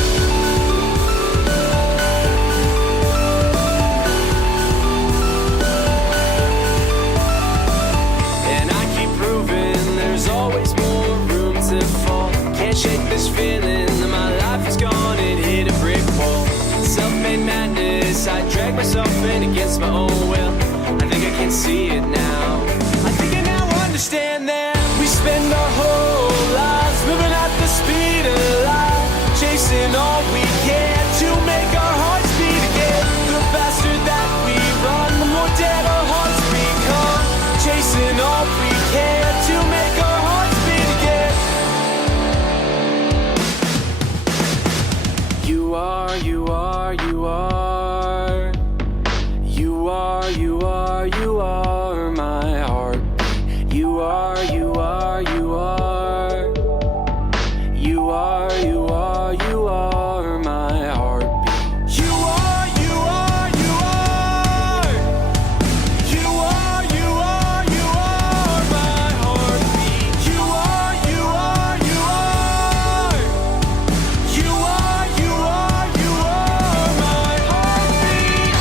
There's always more room to fall. Can't shake this feeling that my life is gone and hit a brick wall. Self-made madness, I drag myself in against my own will. I think I can see it now, I think I now understand that we spend our whole lives moving at the speed of light, chasing all we can to make our hearts beat again. The faster that we run, the more dead our hearts become. Chasing all we can to make our hearts beat again. You are, you are, you are. You are, you are, you are my heartbeat. You are, you are, you are. You are, you are, you are my heartbeat. You are, you are, you are. You are, you are, you are my heartbeat. You are, you are, you are. You are, you are, you are my heartbeat.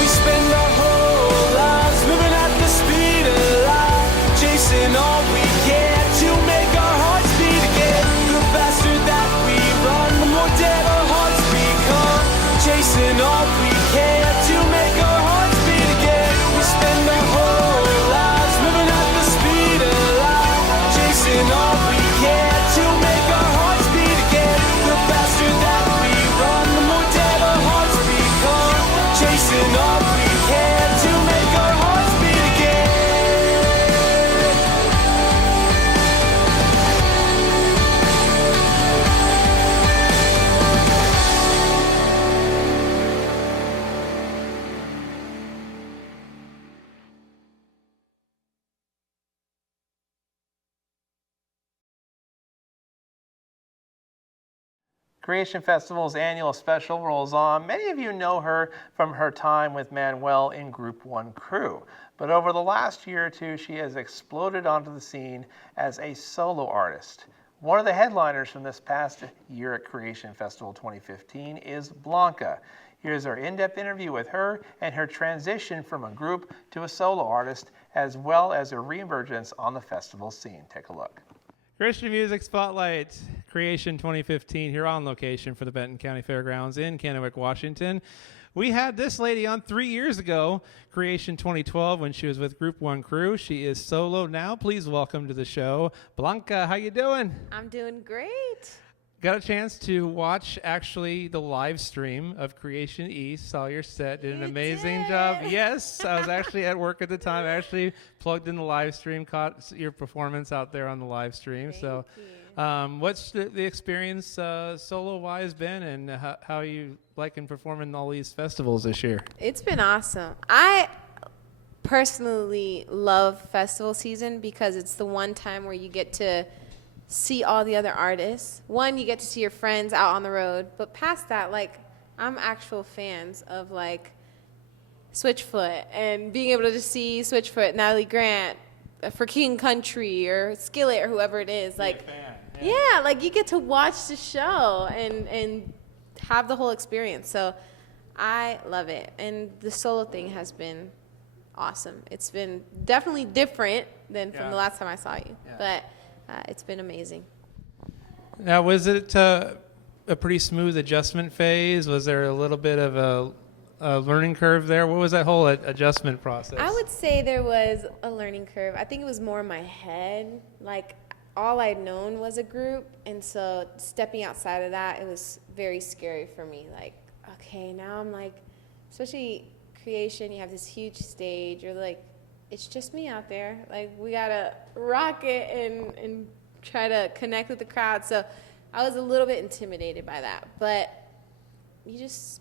We spend our whole lives moving at the speed of light, chasing all we can to make our hearts beat again. The faster that we run, the more dead our hearts become. Chasing all we can to make our hearts beat again. We spend our whole lives moving at the speed of light, chasing all we can to make our hearts beat again. The faster that we run, the more dead our hearts become. Chasing all we can to make our hearts beat again. Creation Festival's annual special rolls on. Many of you know her from her time with Manuel in Group 1 Crew. But over the last year or two, she has exploded onto the scene as a solo artist. One of the headliners from this past year at Creation Festival 2015 is Blanca. Here's our in-depth interview with her and her transition from a group to a solo artist, as well as her reemergence on the festival scene. Take a look. Christian Music Spotlight, Creation 2015, here on location for the Benton County Fairgrounds in Kennewick, Washington. We had this lady on 3 years ago, Creation 2012, when she was with Group 1 Crew. She is solo now. Please welcome to the show, Blanca. How you doing? I'm doing great. Got a chance to watch actually the live stream of Creation East. Saw your set, did an amazing job. Yes, I was actually at work at the time. I actually plugged in the live stream, caught your performance out there on the live stream. So, what's the experience solo-wise been, and how you liking performing all these festivals this year? It's been awesome. I personally love festival season because it's the one time where you get to see all the other artists. One, you get to see your friends out on the road, but past that, like, I'm actual fans of like Switchfoot and being able to just see Switchfoot, Natalie Grant, for King Country or Skillet or whoever it is. Like, yeah, like you get to watch the show and have the whole experience. So I love it. And the solo thing has been awesome. It's been definitely different than from the last time I saw you, but it's been amazing. Now, was it a pretty smooth adjustment phase? Was there a little bit of a learning curve there? What was that whole adjustment process? I would say there was a learning curve. I think it was more in my head. Like, all I'd known was a group, and so stepping outside of that, it was very scary for me. Like, okay, now I'm like, especially creation, you have this huge stage. You're like, it's just me out there. Like, we gotta rock it and try to connect with the crowd. So I was a little bit intimidated by that, but you just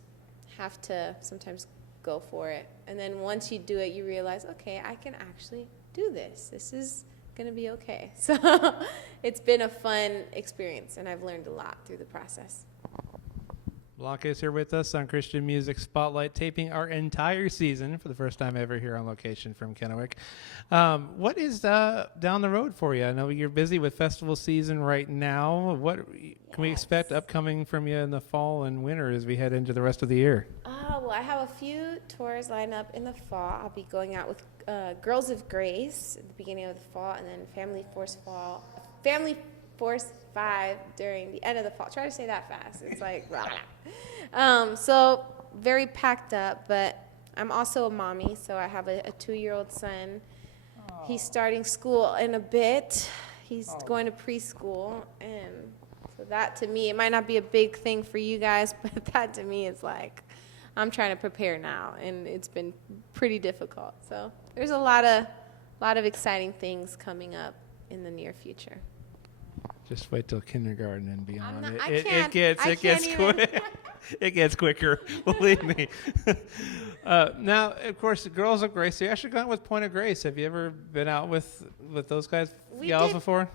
have to sometimes go for it. And then once you do it, you realize, okay, I can actually do this. This is gonna be okay. So it's been a fun experience, and I've learned a lot through the process. Blanca is here with us on Christian Music Spotlight, taping our entire season for the first time ever here on location from Kennewick. What is down the road for you? I know you're busy with festival season right now. What can we expect upcoming from you in the fall and winter as we head into the rest of the year? Well, I have a few tours lined up in the fall. I'll be going out with Girls of Grace at the beginning of the fall, and then Family Force 5 during the end of the fall. Try to say that fast. It's like, so very packed up, but I'm also a mommy, so I have a 2-year-old son. He's starting school in a bit. He's going to preschool, and so that to me, it might not be a big thing for you guys, but that to me is like, I'm trying to prepare now, and it's been pretty difficult. So there's a lot of exciting things coming up in the near future. Just wait till kindergarten and beyond. It gets quicker. Believe me. Now, of course, the Girls of Grace. You actually gone with Point of Grace. Have you ever been out with those gals before?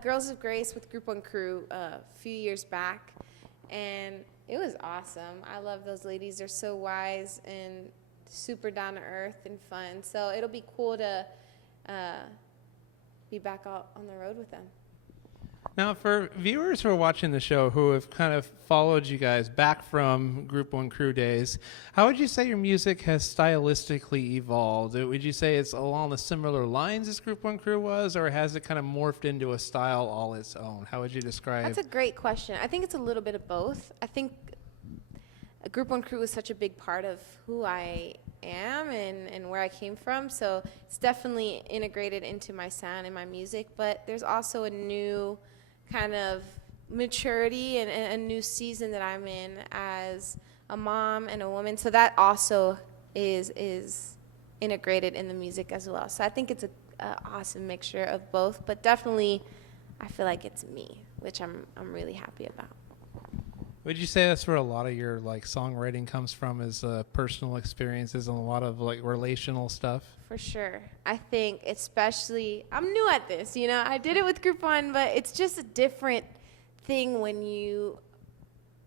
Girls of Grace with Group 1 Crew a few years back, and it was awesome. I love those ladies. They're so wise and super down to earth and fun. So it'll be cool to be back out on the road with them. Now, for viewers who are watching the show who have kind of followed you guys back from Group 1 Crew days, how would you say your music has stylistically evolved? Would you say it's along the similar lines as Group 1 Crew was, or has it kind of morphed into a style all its own? How would you describe? That's a great question. I think it's a little bit of both. I think Group 1 Crew was such a big part of who I am and where I came from, so it's definitely integrated into my sound and my music, but there's also a new kind of maturity and a new season that I'm in as a mom and a woman, so that also is integrated in the music as well. So I think it's a awesome mixture of both, but definitely I feel like it's me, which I'm really happy about. Would you say that's where a lot of your like songwriting comes from, is personal experiences and a lot of like relational stuff? For sure. I think especially, I'm new at this, I did it with Group 1, but it's just a different thing when you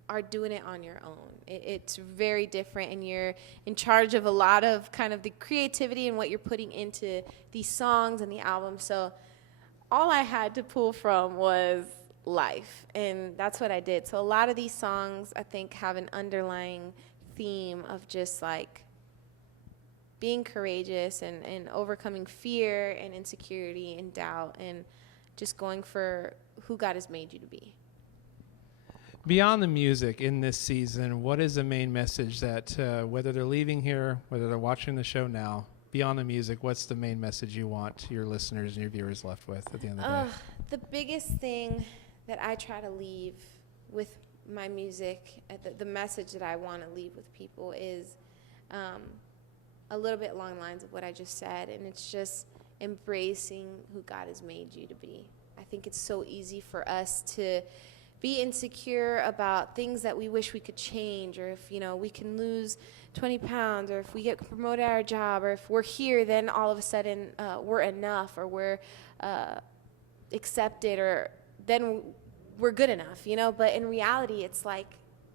are doing it on your own. It's very different, and you're in charge of a lot of kind of the creativity and what you're putting into these songs and the album. So all I had to pull from was life, and that's what I did. So a lot of these songs, I think, have an underlying theme of just like being courageous and overcoming fear and insecurity and doubt and just going for who God has made you to be. Beyond the music in this season, what is the main message that whether they're leaving here, whether they're watching the show now, beyond the music, what's the main message you want your listeners and your viewers left with at the end of the day? The biggest thing that I try to leave with my music, the message that I want to leave with people is a little bit along the lines of what I just said, and it's just embracing who God has made you to be. I think it's so easy for us to be insecure about things that we wish we could change, or if we can lose 20 pounds, or if we get promoted at our job, or if we're here, then all of a sudden we're enough, or we're accepted, or then we're good enough, But in reality, it's like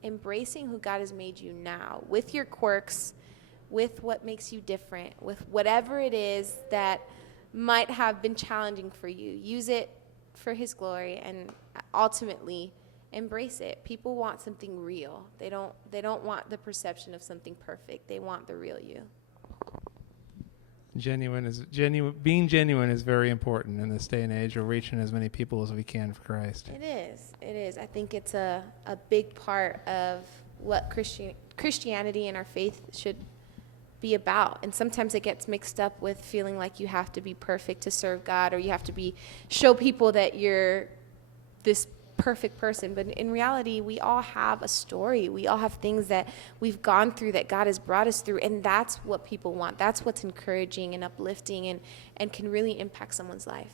embracing who God has made you now, with your quirks, with what makes you different, with whatever it is that might have been challenging for you. Use it for His glory, and ultimately embrace it. People want something real. They don't want the perception of something perfect. They want the real you. Being genuine is very important in this day and age. We're reaching as many people as we can for Christ. It is. It is. I think it's a big part of what Christianity and our faith should be about. And sometimes it gets mixed up with feeling like you have to be perfect to serve God, or you have to show people that you're this perfect person. But in reality, we all have a story. We all have things that we've gone through, that God has brought us through, and that's what people want. That's what's encouraging and uplifting and can really impact someone's life.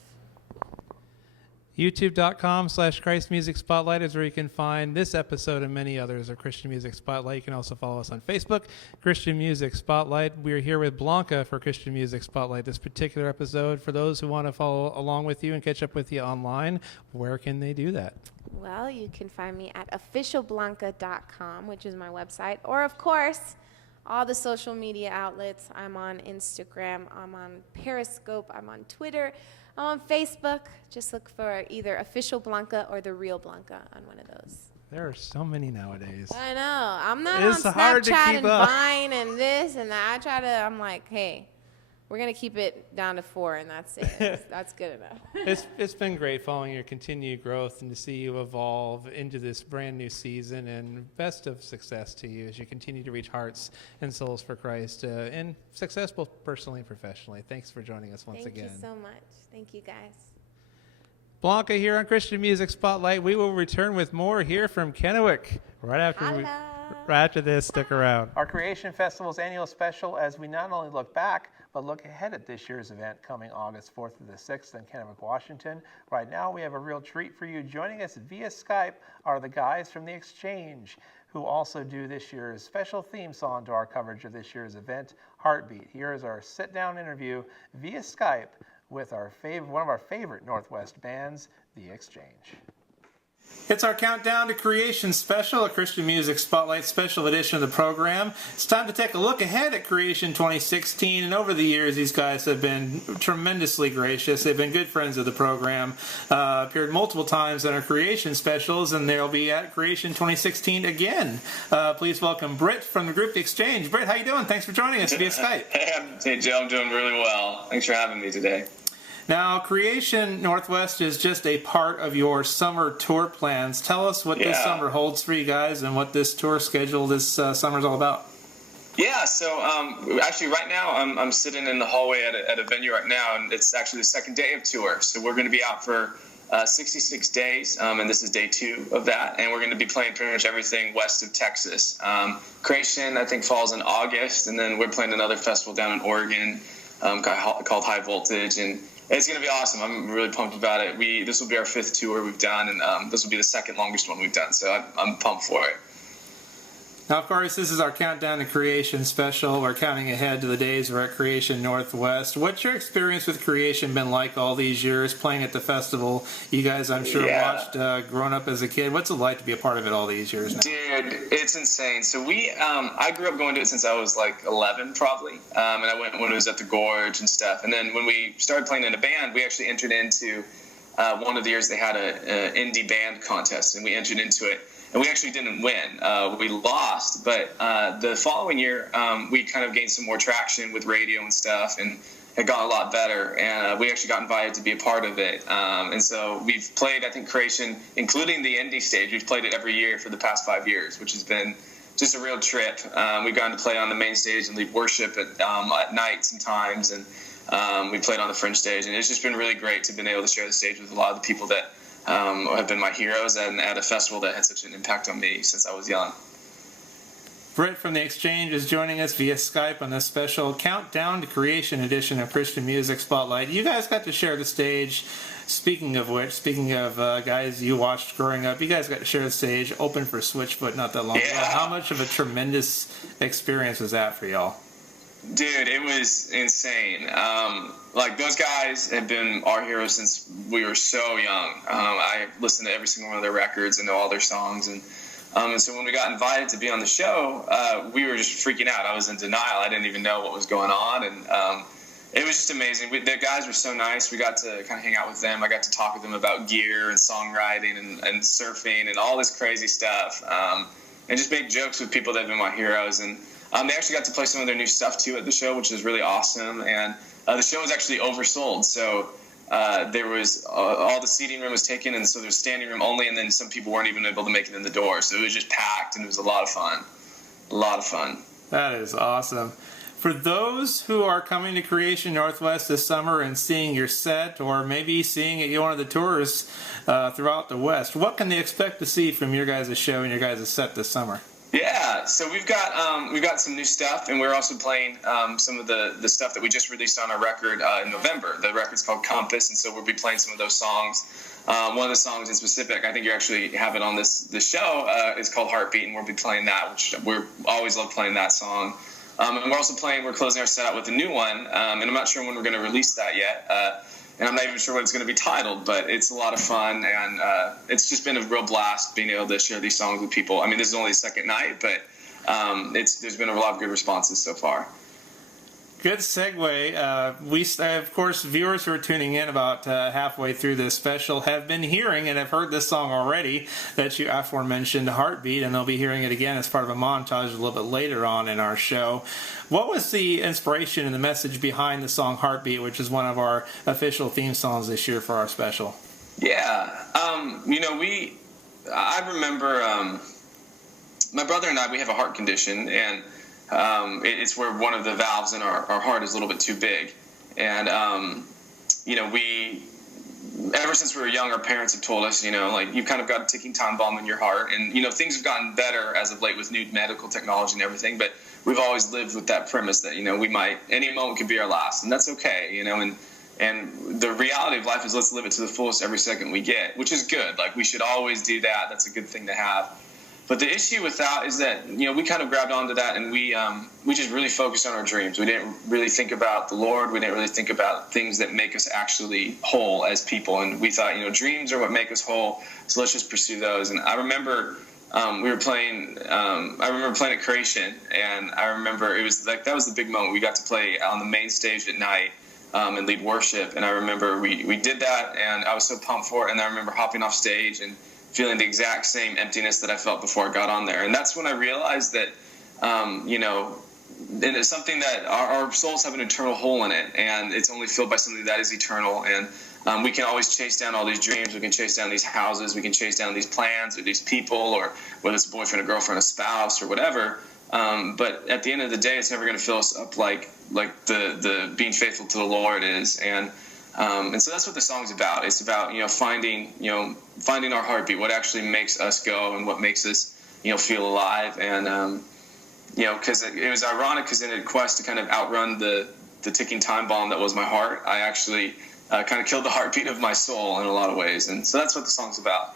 YouTube.com/Christ Music Spotlight is where you can find this episode and many others of Christian Music Spotlight. You can also follow us on Facebook, Christian Music Spotlight. We're here with Blanca for Christian Music Spotlight this particular episode. For those who want to follow along with you and catch up with you online, where can they do that? Well, you can find me at officialblanca.com, which is my website, or of course, all the social media outlets. I'm on Instagram, I'm on Periscope, I'm on Twitter, I'm on Facebook. Just look for either Official Blanca or The Real Blanca on one of those. There are so many nowadays. I know. I'm not It's on hard to Snapchat keep and up. Vine and this and that. I'm like, hey, we're going to keep it down to 4, and that's it. That's good enough. It's been great following your continued growth and to see you evolve into this brand new season, and best of success to you as you continue to reach hearts and souls for Christ, and success both personally and professionally. Thanks for joining us once again. Thank you so much. Thank you, guys. Blanca here on Christian Music Spotlight. We will return with more here from Kennewick right after this. Stick around. Our Creation Festival's annual special, as we not only look back, but look ahead at this year's event coming August 4th to the 6th in Kennewick, Washington. Right now, we have a real treat for you. Joining us via Skype are the guys from The Exchange, who also do this year's special theme song to our coverage of this year's event, Heartbeat. Here is our sit-down interview via Skype with one of our favorite Northwest bands, The Exchange. It's our Countdown to Creation special, a Christian Music Spotlight special edition of the program. It's time to take a look ahead at Creation 2016, and over the years, these guys have been tremendously gracious. They've been good friends of the program, appeared multiple times in our Creation specials, and they'll be at Creation 2016 again. Please welcome Britt from the group The Exchange. Britt, how you doing? Thanks for joining us via Skype. Hey, Joe, I'm doing really well. Thanks for having me today. Now, Creation Northwest is just a part of your summer tour plans. Tell us what this summer holds for you guys and what this tour schedule this summer is all about. Yeah, so actually right now I'm sitting in the hallway at a venue right now, and it's actually the second day of tour. So we're going to be out for 66 days, and this is day 2 of that, and we're going to be playing pretty much everything west of Texas. Creation, I think, falls in August, and then we're playing another festival down in Oregon called High Voltage, and it's going to be awesome. I'm really pumped about it. This will be our 5th tour we've done, and this will be the second longest one we've done, so I'm pumped for it. Now, of course, this is our Countdown to Creation special. We're counting ahead to the days we're at Creation Northwest. What's your experience with Creation been like all these years, playing at the festival? You guys, I'm sure, watched growing up as a kid. What's it like to be a part of it all these years now? Dude, it's insane. So I grew up going to it since I was like 11 probably, and I went when it was at the Gorge and stuff. And then when we started playing in a band, we actually entered into one of the years they had an indie band contest, and we entered into it. And we actually didn't win. We lost, but the following year, we kind of gained some more traction with radio and stuff, and it got a lot better. And we actually got invited to be a part of it. And so we've played, I think, Creation, including the indie stage. We've played it every year for the past 5 years, which has been just a real trip. We've gotten to play on the main stage and lead worship at night sometimes, and we played on the fringe stage. And it's just been really great to have been able to share the stage with a lot of the people that have been my heroes, and at a festival that had such an impact on me since I was young. Britt from The Exchange is joining us via Skype on this special Countdown to Creation edition of Christian Music Spotlight. You guys got to share the stage. Speaking of guys you watched growing up, you guys got to share the stage, open for Switchfoot not that long ago. How much of a tremendous experience was that for y'all? Dude, it was insane. Those guys have been our heroes since we were so young. I listened to every single one of their records and know all their songs. And so when we got invited to be on the show, we were just freaking out. I was in denial. I didn't even know what was going on. And it was just amazing. The guys were so nice. We got to kind of hang out with them. I got to talk with them about gear and songwriting and surfing and all this crazy stuff. And just make jokes with people that have been my heroes. And They actually got to play some of their new stuff too at the show, which is really awesome. And the show was actually oversold, so there was all the seating room was taken, and so there's standing room only, and then some people weren't even able to make it in the door, so it was just packed, and it was a lot of fun. A lot of fun. That is awesome. For those who are coming to Creation Northwest this summer and seeing your set, or maybe seeing it one of the tours throughout the West, what can they expect to see from your guys' show and your guys' set this summer? Yeah, so we've got some new stuff, and we're also playing some of the stuff that we just released on our record in November. The record's called Compass, and so we'll be playing some of those songs. One of the songs in specific, I think you actually have it on this show, is called Heartbeat, and we'll be playing that, which we always love playing that song. And we're closing our set out with a new one, and I'm not sure when we're going to release that yet. And I'm not even sure what it's going to be titled, but it's a lot of fun, and it's just been a real blast being able to share these songs with people. I mean, this is only the second night, but there's been a lot of good responses so far. Good segue. We, of course, viewers who are tuning in about halfway through this special have been hearing and have heard this song already that you aforementioned, Heartbeat, and they'll be hearing it again as part of a montage a little bit later on in our show. What was the inspiration and the message behind the song Heartbeat, which is one of our official theme songs this year for our special? Yeah, I remember my brother and I, we have a heart condition, and it's where one of the valves in our heart is a little bit too big. And, we, ever since we were young, our parents have told us, you've kind of got a ticking time bomb in your heart. And, things have gotten better as of late with new medical technology and everything, but we've always lived with that premise that, we might, any moment could be our last, and that's okay, and the reality of life is let's live it to the fullest every second we get, which is good. Like, we should always do that. That's a good thing to have. But the issue with that is that, we kind of grabbed onto that, and we just really focused on our dreams. We didn't really think about the Lord. We didn't really think about things that make us actually whole as people. And we thought, dreams are what make us whole, so let's just pursue those. And I remember we were playing, at Creation, and I remember it was like, that was the big moment. We got to play on the main stage at night and lead worship. And I remember we did that, and I was so pumped for it. And I remember hopping off stage and feeling the exact same emptiness that I felt before I got on there. And that's when I realized that, and it's something that our souls have an eternal hole in it, and it's only filled by something that is eternal. And we can always chase down all these dreams. We can chase down these houses. We can chase down these plans or these people, or whether it's a boyfriend, a girlfriend, a spouse, or whatever. But at the end of the day, it's never going to fill us up like the being faithful to the Lord is. And so that's what the song's about. It's about, finding our heartbeat, what actually makes us go and what makes us, feel alive. And, because it was ironic, because in a quest to kind of outrun the ticking time bomb that was my heart, I actually kind of killed the heartbeat of my soul in a lot of ways. And so that's what the song's about.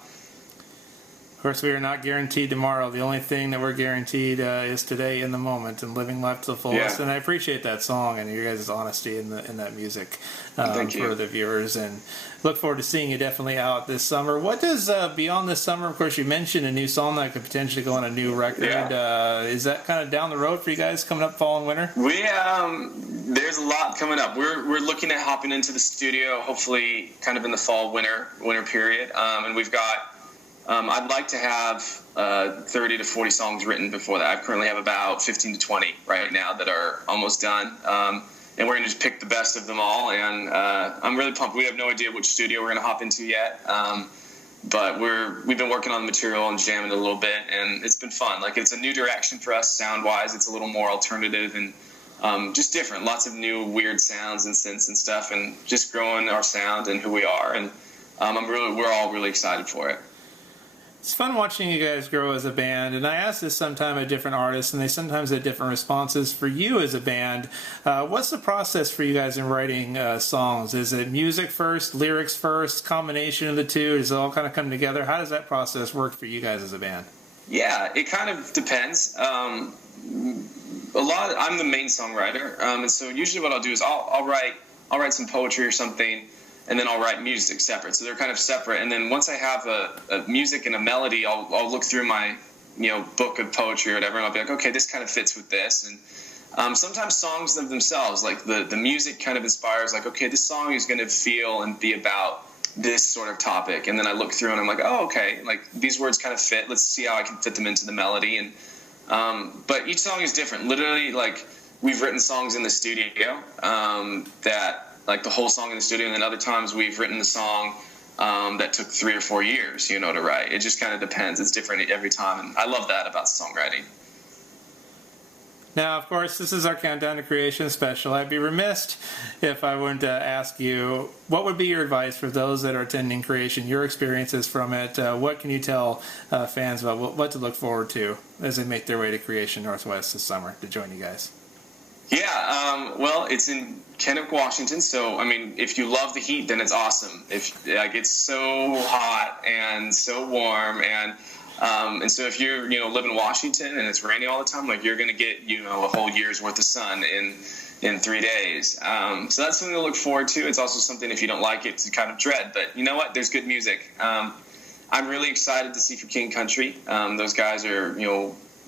Of course, we are not guaranteed tomorrow. The only thing that we're guaranteed is today, in the moment, and living life to the fullest. Yeah. And I appreciate that song and your guys' honesty in that music for the viewers. And look forward to seeing you definitely out this summer. What does beyond this summer? Of course, you mentioned a new song that could potentially go on a new record. Yeah. Is that kind of down the road for you guys coming up fall and winter? There's a lot coming up. We're looking at hopping into the studio, hopefully, kind of in the fall winter period, and we've got. I'd like to have 30 to 40 songs written before that. I currently have about 15 to 20 right now that are almost done. And we're going to just pick the best of them all. And I'm really pumped. We have no idea which studio we're going to hop into yet. But we've been working on the material and jamming it a little bit. And it's been fun. Like, it's a new direction for us sound-wise. It's a little more alternative and just different. Lots of new weird sounds and synths and stuff. And just growing our sound and who we are. And we're all really excited for it. It's fun watching you guys grow as a band, and I ask this sometimes of different artists, and they sometimes have different responses. For you as a band, what's the process for you guys in writing songs? Is it music first, lyrics first, combination of the two? Does it all kind of come together? How does that process work for you guys as a band? Yeah, it kind of depends. I'm the main songwriter, and so usually what I'll do is I'll write some poetry or something, and then I'll write music separate. So they're kind of separate. And then once I have a music and a melody, I'll look through my book of poetry or whatever, and I'll be like, okay, this kind of fits with this. And sometimes songs of themselves, like the music kind of inspires, like, okay, this song is going to feel and be about this sort of topic. And then I look through and I'm like, oh, okay, like these words kind of fit. Let's see how I can fit them into the melody. And But each song is different. Literally, like, we've written songs in the studio that, like, the whole song in the studio, and then other times we've written the song that took 3 or 4 years, to write. It just kind of depends. It's different every time, and I love that about songwriting. Now, of course, this is our Countdown to Creation special. I'd be remiss if I weren't to ask you, what would be your advice for those that are attending Creation, your experiences from it? What can you tell fans about what to look forward to as they make their way to Creation Northwest this summer to join you guys? Yeah, well, it's in Kennewick, Washington, so, I mean, if you love the heat, then it's awesome. It's so hot and so warm, and so if you live in Washington and it's rainy all the time, like, you're going to get, a whole year's worth of sun in 3 days. So that's something to look forward to. It's also something, if you don't like it, to kind of dread. But you know what? There's good music. I'm really excited to see For King Country. Those guys are,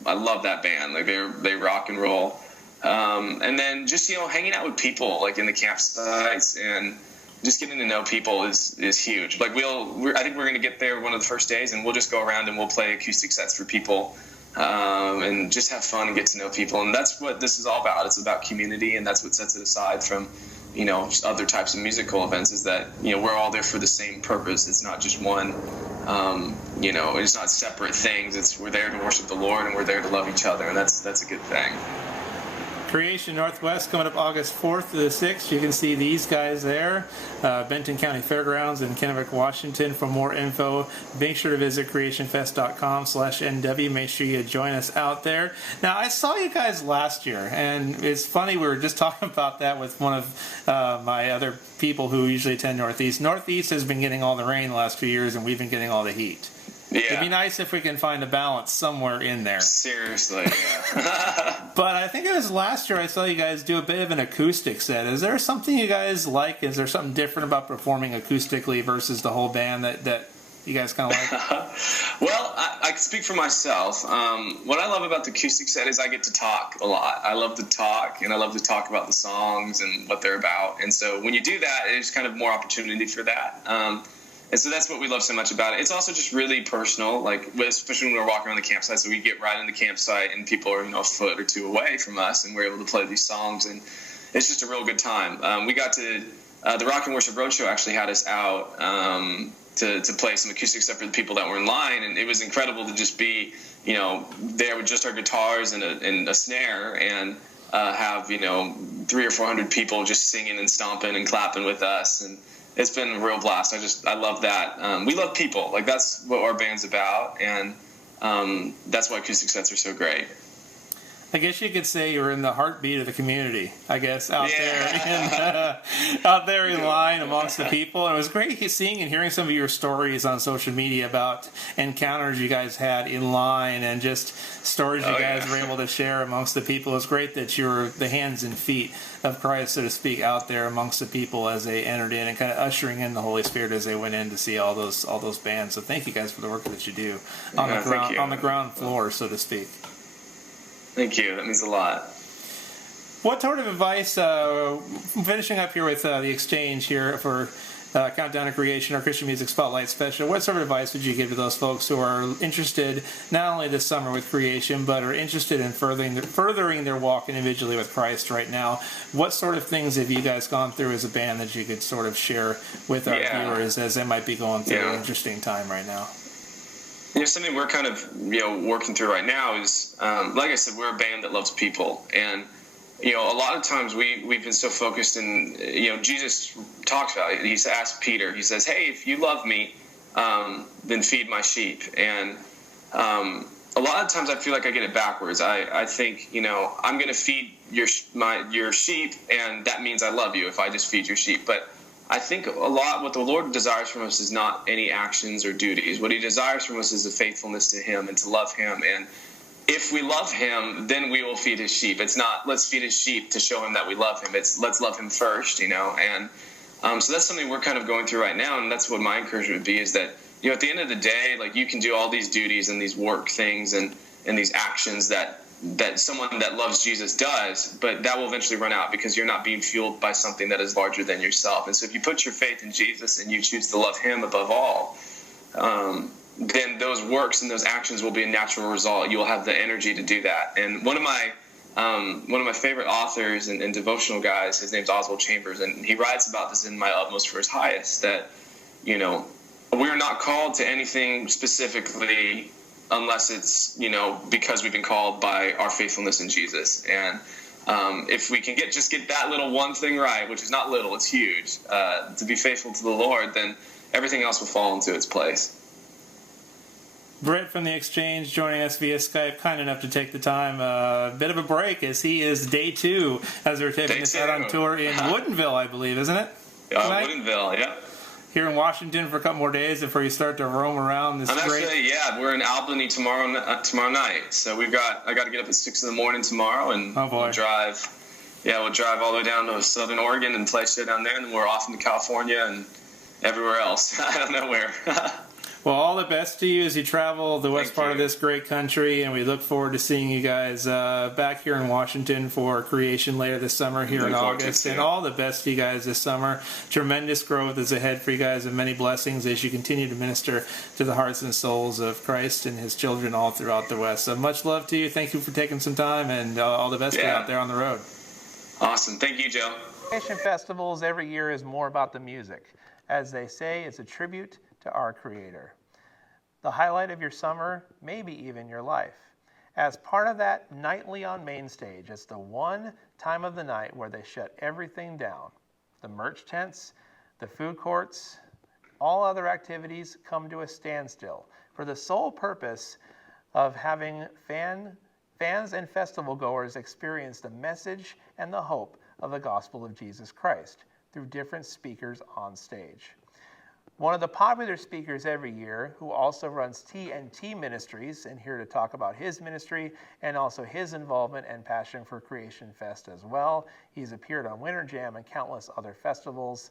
I love that band. Like, they rock and roll. And then just, hanging out with people, like, in the campsites, and just getting to know people is huge. Like, I think we're going to get there one of the first days, and we'll just go around and we'll play acoustic sets for people, and just have fun and get to know people. And that's what this is all about. It's about community, and that's what sets it aside from, other types of musical events, is that, we're all there for the same purpose. It's not just one, it's not separate things. We're there to worship the Lord, and we're there to love each other, and that's a good thing. Creation Northwest coming up August 4th to the 6th. You can see these guys there, Benton County Fairgrounds in Kennewick, Washington. For more info, make sure to visit creationfest.com/NW. Make sure you join us out there. Now, I saw you guys last year, and it's funny, we were just talking about that with one of my other people who usually attend Northeast. Northeast has been getting all the rain the last few years, and we've been getting all the heat. Yeah. It'd be nice if we can find a balance somewhere in there. Seriously, yeah. But I think it was last year I saw you guys do a bit of an acoustic set. Is there something you guys like? Is there something different about performing acoustically versus the whole band that you guys kind of like? Well, I can speak for myself. What I love about the acoustic set is I get to talk a lot. I love to talk, and I love to talk about the songs and what they're about. And so when you do that, there's kind of more opportunity for that. And so that's what we love so much about it. It's also just really personal, like, especially when we're walking around the campsite. So we get right in the campsite, and people are, a foot or two away from us, and we're able to play these songs, and it's just a real good time. We got to the Rock and Worship Roadshow actually had us out to play some acoustic stuff for the people that were in line, and it was incredible to just be, there with just our guitars and a snare, and have 300 or 400 people just singing and stomping and clapping with us, and it's been a real blast. I love that. We love people. Like, that's what our band's about, and that's why acoustic sets are so great. I guess you could say you're in the heartbeat of the community, I guess, out there in line amongst the people. And it was great seeing and hearing some of your stories on social media about encounters you guys had in line, and just stories you guys were able to share amongst the people. It was great that you were the hands and feet of Christ, so to speak, out there amongst the people as they entered in, and kind of ushering in the Holy Spirit as they went in to see all those bands. So thank you guys for the work that you do on the ground floor, so to speak. Thank you. That means a lot. What sort of advice, finishing up here with the exchange here for Countdown to Creation, our Christian Music Spotlight Special, what sort of advice would you give to those folks who are interested not only this summer with Creation, but are interested in furthering their walk individually with Christ right now? What sort of things have you guys gone through as a band that you could sort of share with our viewers as they might be going through an interesting time right now? Something we're kind of, working through right now is, like I said, we're a band that loves people. And, a lot of times we've been so focused in, Jesus talks about it. He asked Peter, he says, hey, if you love me, then feed my sheep. And a lot of times I feel like I get it backwards. I think, I'm going to feed your sheep, and that means I love you if I just feed your sheep. But I think a lot what the Lord desires from us is not any actions or duties. What he desires from us is a faithfulness to him and to love him. And if we love him, then we will feed his sheep. It's not let's feed his sheep to show him that we love him. It's let's love him first, And so that's something we're kind of going through right now. And that's what my encouragement would be, is that, at the end of the day, like, you can do all these duties and these work things and these actions that someone that loves Jesus does, but that will eventually run out because you're not being fueled by something that is larger than yourself. And so if you put your faith in Jesus and you choose to love him above all, then those works and those actions will be a natural result. You'll have the energy to do that. And one of my favorite authors and devotional guys, his name's Oswald Chambers, and he writes about this in My Utmost for His Highest, that, you know, we're not called to anything specifically unless it's, you know, because we've been called by our faithfulness in Jesus. And if we can get that little one thing right, which is not little, it's huge, to be faithful to the Lord, then everything else will fall into its place. Britt from the Exchange joining us via Skype, kind enough to take the time, a bit of a break as he is day 2 as we're taking us out on tour in Woodinville, I believe, isn't it? Woodinville, yeah. Here in Washington for a couple more days before you start to roam around this we're in Albany tomorrow night. So I got to get up at 6 a.m. tomorrow, and we'll drive all the way down to Southern Oregon and play shit down there, and then we're off into California and everywhere else. I don't know where. Well, all the best to you as you travel the west part of this great country, and we look forward to seeing you guys back here in Washington for Creation later this summer here in August. And all the best to you guys this summer. Tremendous growth is ahead for you guys, and many blessings as you continue to minister to the hearts and souls of Christ and His children all throughout the West. So much love to you. Thank you for taking some time, and all the best to you out there on the road. Awesome. Thank you, Joe. Creation Festivals every year is more about the music. As they say, it's a tribute to our Creator. The highlight of your summer, maybe even your life. As part of that nightly on main stage, it's the one time of the night where they shut everything down. The merch tents, the food courts, all other activities come to a standstill for the sole purpose of having fans and festival goers experience the message and the hope of the gospel of Jesus Christ through different speakers on stage. One of the popular speakers every year, who also runs TNT Ministries, and here to talk about his ministry and also his involvement and passion for Creation Fest as well. He's appeared on Winter Jam and countless other festivals.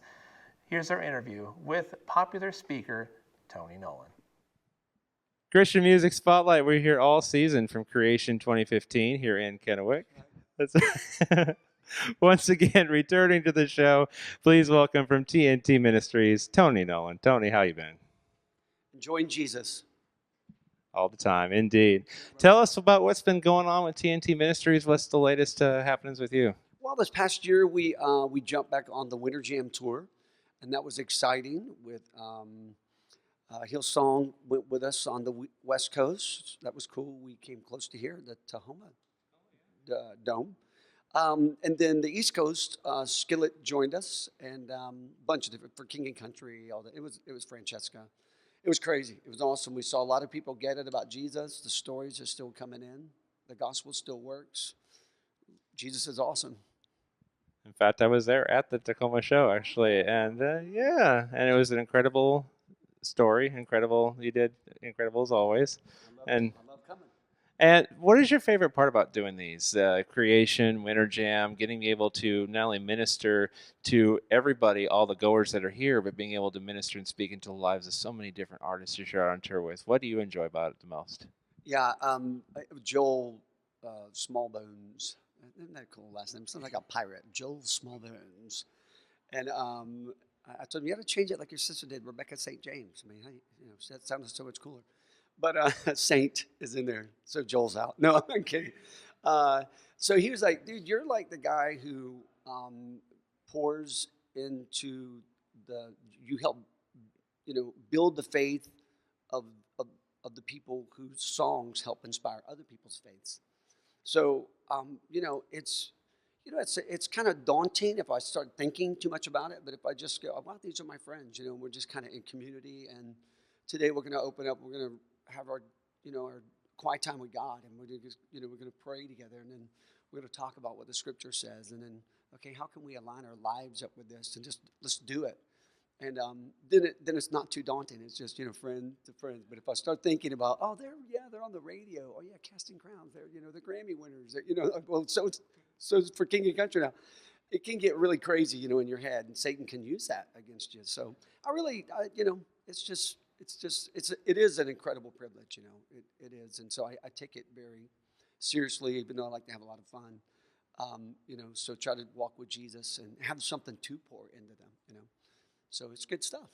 Here's our interview with popular speaker Tony Nolan. Christian Music Spotlight. We're here all season from Creation 2015 here in Kennewick. Once again, returning to the show, please welcome from TNT Ministries, Tony Nolan. Tony, how you been? Enjoying Jesus. All the time, indeed. Tell us about what's been going on with TNT Ministries. What's the latest happenings with you? Well, this past year, we jumped back on the Winter Jam tour, and that was exciting. With Hillsong went with us on the West Coast. That was cool. We came close to here, the Tahoma Dome. And then the East Coast, Skillet joined us, and a bunch of different, for King and Country, all that. It was Francesca. It was crazy. It was awesome. We saw a lot of people get it about Jesus. The stories are still coming in. The gospel still works. Jesus is awesome. In fact, I was there at the Tacoma show, actually, and and it was an incredible story. Incredible. You did incredible as always. I love coming. And what is your favorite part about doing these? Creation, Winter Jam, getting able to not only minister to everybody, all the goers that are here, but being able to minister and speak into the lives of so many different artists you share on tour with. What do you enjoy about it the most? Yeah, Joel Smallbones. Isn't that a cool last name? Sounds like a pirate. Joel Smallbones. And I told him, you got to change it like your sister did, Rebecca St. James. I mean, that sounded so much cooler. But Saint is in there, so Joel's out. No, I'm kidding. So he was like, dude, you're like the guy who pours into you help, build the faith of the people whose songs help inspire other people's faiths. So, it's kind of daunting if I start thinking too much about it, but if I just go, well, these are my friends, we're just kind of in community, and today we're going to open up, we're going to have our quiet time with God, and we're going to pray together, and then we're going to talk about what the Scripture says, and then, okay, how can we align our lives up with this, and just let's do it. And then it's not too daunting. It's just friend to friend. But if I start thinking about, they're on the radio. Oh yeah, Casting Crowns. They're the Grammy winners. Well, so it's for King and Country now. It can get really crazy, in your head, and Satan can use that against you. So it is an incredible privilege, it is. And so I take it very seriously, even though I like to have a lot of fun. So try to walk with Jesus and have something to pour into them, So it's good stuff.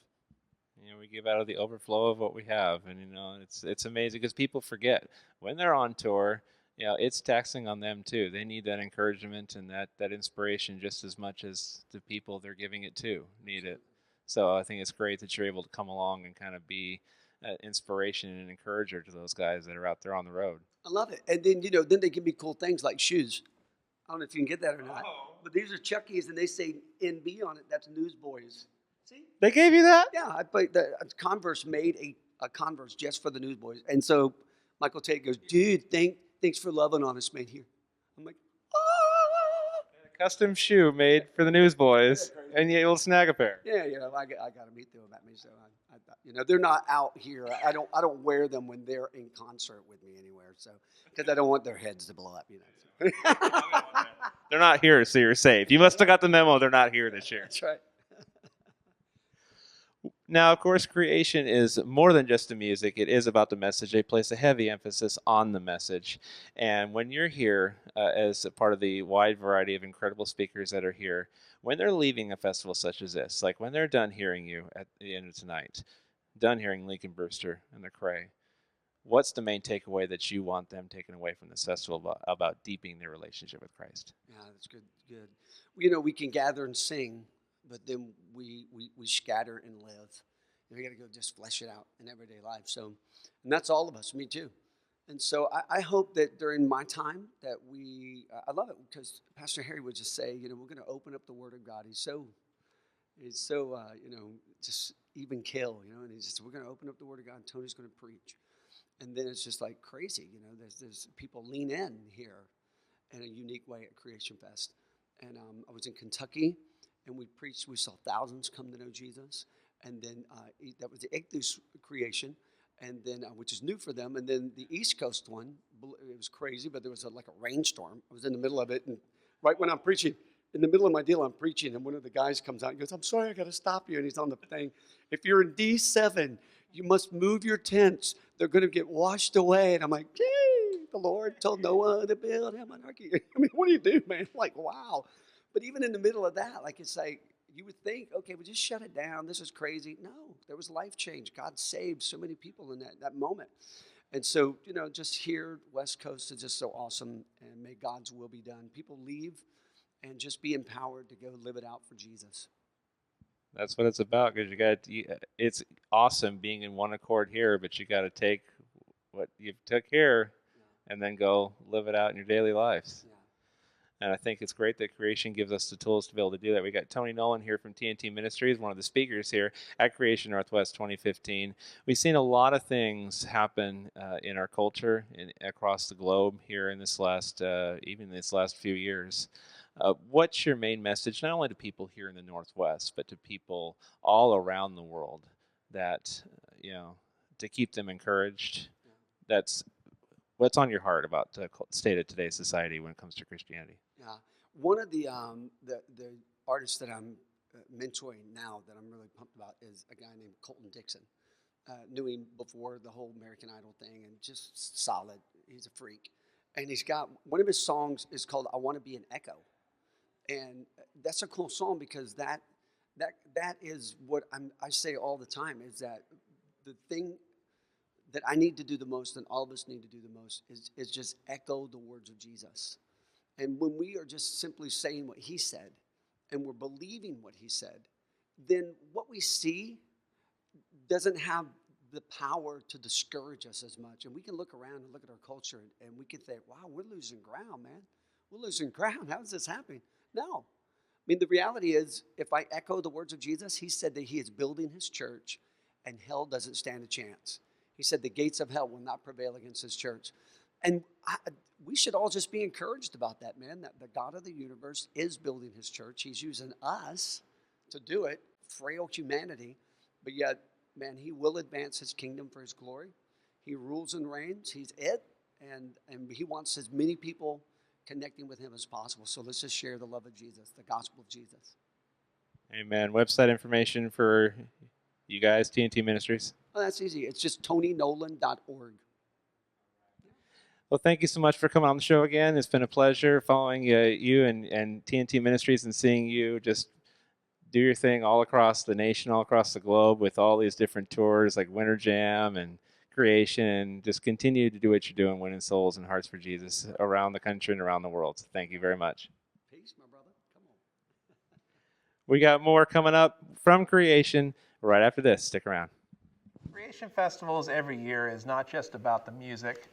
We give out of the overflow of what we have, and it's amazing because people forget when they're on tour. It's taxing on them too. They need that encouragement and that inspiration just as much as the people they're giving it to need it. So I think it's great that you're able to come along and kind of be inspiration and an encourager to those guys that are out there on the road. I love it. And then, then they give me cool things like shoes. I don't know if you can get that or not. But these are Chuckies, and they say NB on it. That's Newsboys. See? They gave you that? Yeah. I played Converse made a Converse just for the Newsboys. And so Michael Tate goes, dude, thanks for loving on us, man, here. I'm like, A custom shoe made for the Newsboys, and you'll snag a pair. yeah, I got to meet them about me. So they're not out here. I don't wear them when they're in concert with me anywhere. So because I don't want their heads to blow up. So. They're not here, so you're safe. You must have got the memo. They're not here this year. That's right. Now, of course, creation is more than just the music. It is about the message. They place a heavy emphasis on the message. And when you're here as a part of the wide variety of incredible speakers that are here, when they're leaving a festival such as this, like when they're done hearing you at the end of tonight, done hearing Lincoln Brewster and the Cray, what's the main takeaway that you want them taken away from this festival about deepening their relationship with Christ? Yeah, that's good. We can gather and sing, but then we scatter and live. We got to go just flesh it out in everyday life. So, and that's all of us, me too. And so I hope that during my time that I love it because Pastor Harry would just say, we're going to open up the Word of God. He's so just even kill, and we're going to open up the Word of God and Tony's going to preach. And then it's just like crazy, there's people lean in here in a unique way at Creation Fest. And I was in Kentucky and we preached, we saw thousands come to know Jesus. And then that was the Ichthus creation, and then which is new for them. And then the East Coast one, it was crazy, but there was like a rainstorm. I was in the middle of it, and right when I'm preaching, in the middle of my deal, I'm preaching, and one of the guys comes out and goes, "I'm sorry, I got to stop you." And he's on the thing. If you're in D7, you must move your tents. They're going to get washed away. And I'm like, "Gee, the Lord told Noah to build him an ark." I mean, what do you do, man? Like, wow. But even in the middle of that, like it's like, you would think, okay, we just shut it down. This is crazy. No, there was life change. God saved so many people in that moment. And so, just here, West Coast is just so awesome. And may God's will be done. People leave and just be empowered to go live it out for Jesus. That's what it's about, because it's awesome being in one accord here, but you got to take what you took here and then go live it out in your daily lives. And I think it's great that Creation gives us the tools to be able to do that. We got Tony Nolan here from TNT Ministries, one of the speakers here at Creation Northwest 2015. We've seen a lot of things happen in our culture and across the globe here in this last few years. What's your main message, not only to people here in the Northwest, but to people all around the world, that to keep them encouraged? What's on your heart about the state of today's society when it comes to Christianity? Yeah, one of the artists that I'm mentoring now that I'm really pumped about is a guy named Colton Dixon. Knew him before the whole American Idol thing, and just solid. He's a freak, and he's got one of his songs is called "I Want to Be an Echo," and that's a cool song because that is what I say all the time, is that the thing that I need to do the most, and all of us need to do the most, is just echo the words of Jesus. And when we are just simply saying what he said, and we're believing what he said, then what we see doesn't have the power to discourage us as much. And we can look around and look at our culture, and we can think, wow, we're losing ground, man. We're losing ground. How is this happening? No. I mean, the reality is, if I echo the words of Jesus, he said that he is building his church, and hell doesn't stand a chance. He said the gates of hell will not prevail against his church. And we should all just be encouraged about that, man, that the God of the universe is building his church. He's using us to do it, frail humanity. But yet, man, he will advance his kingdom for his glory. He rules and reigns. He's it. And he wants as many people connecting with him as possible. So let's just share the love of Jesus, the gospel of Jesus. Amen. Website information for you guys, TNT Ministries? Oh, that's easy. It's just TonyNolan.org. Well, thank you so much for coming on the show again. It's been a pleasure following you and TNT Ministries and seeing you just do your thing all across the nation, all across the globe with all these different tours like Winter Jam and Creation, and just continue to do what you're doing, winning souls and hearts for Jesus around the country and around the world. So thank you very much. Peace, my brother. Come on. We got more coming up from Creation right after this. Stick around. Creation Festivals every year is not just about the music.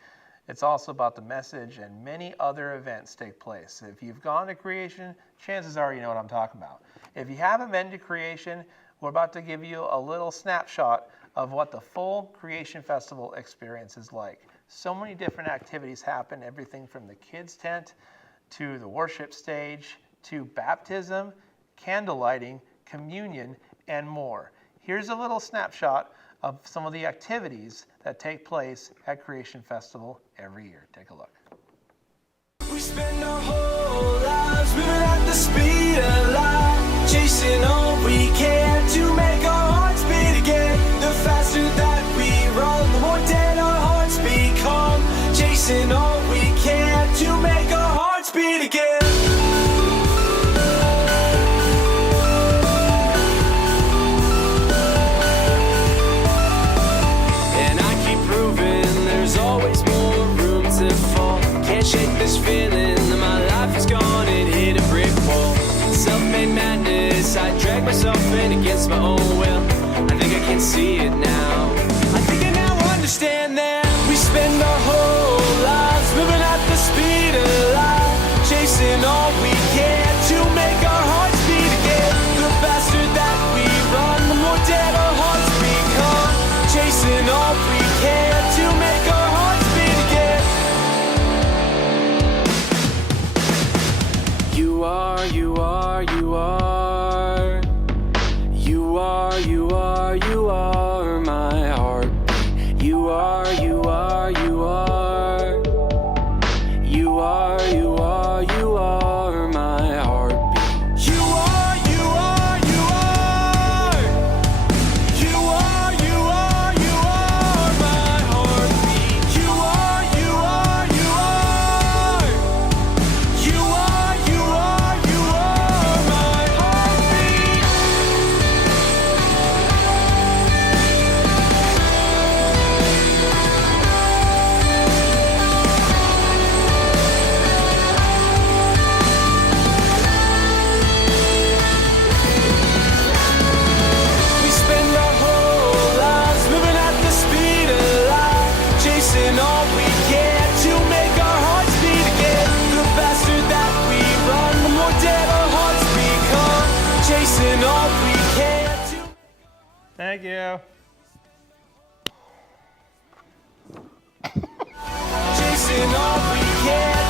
It's also about the message, and many other events take place. If you've gone to Creation, chances are you know what I'm talking about. If you haven't been to Creation, we're about to give you a little snapshot of what the full Creation Festival experience is like. So many different activities happen, everything from the kids' tent to the worship stage to baptism, candle lighting, communion, and more. Here's a little snapshot of some of the activities that take place at Creation Festival every year. Take a look. We spend our whole lives moving at the speed of light, chasing all we can to make our hearts beat again. The faster that we run, the more dead our hearts become, chasing all we can to make our hearts beat again. Always more room to fall. Can't shake this feeling that my life is gone and hit a brick wall. Self-made madness, I drag myself in against my own will. I think I can see it now. I think I now understand that we spend our whole lives moving at the speed of light, chasing all we can to make our hearts beat again. The faster that we run, the more dead our hearts become, chasing all we can to make our hearts beat again. You are, you are, you are. You are, you are, you are my heart. You are, you are, you are. You are, you are, you are my heartbeat. You are, you are, you are. You are, you are, you are my heartbeat. You are, you are, you are. You are, you are, you are my heartbeat. We spend our whole lives moving at the speed of light, chasing all we can to make our hearts beat again. The faster that we run, the more dead our hearts become, chasing all we can to. Thank you. Chasing all we can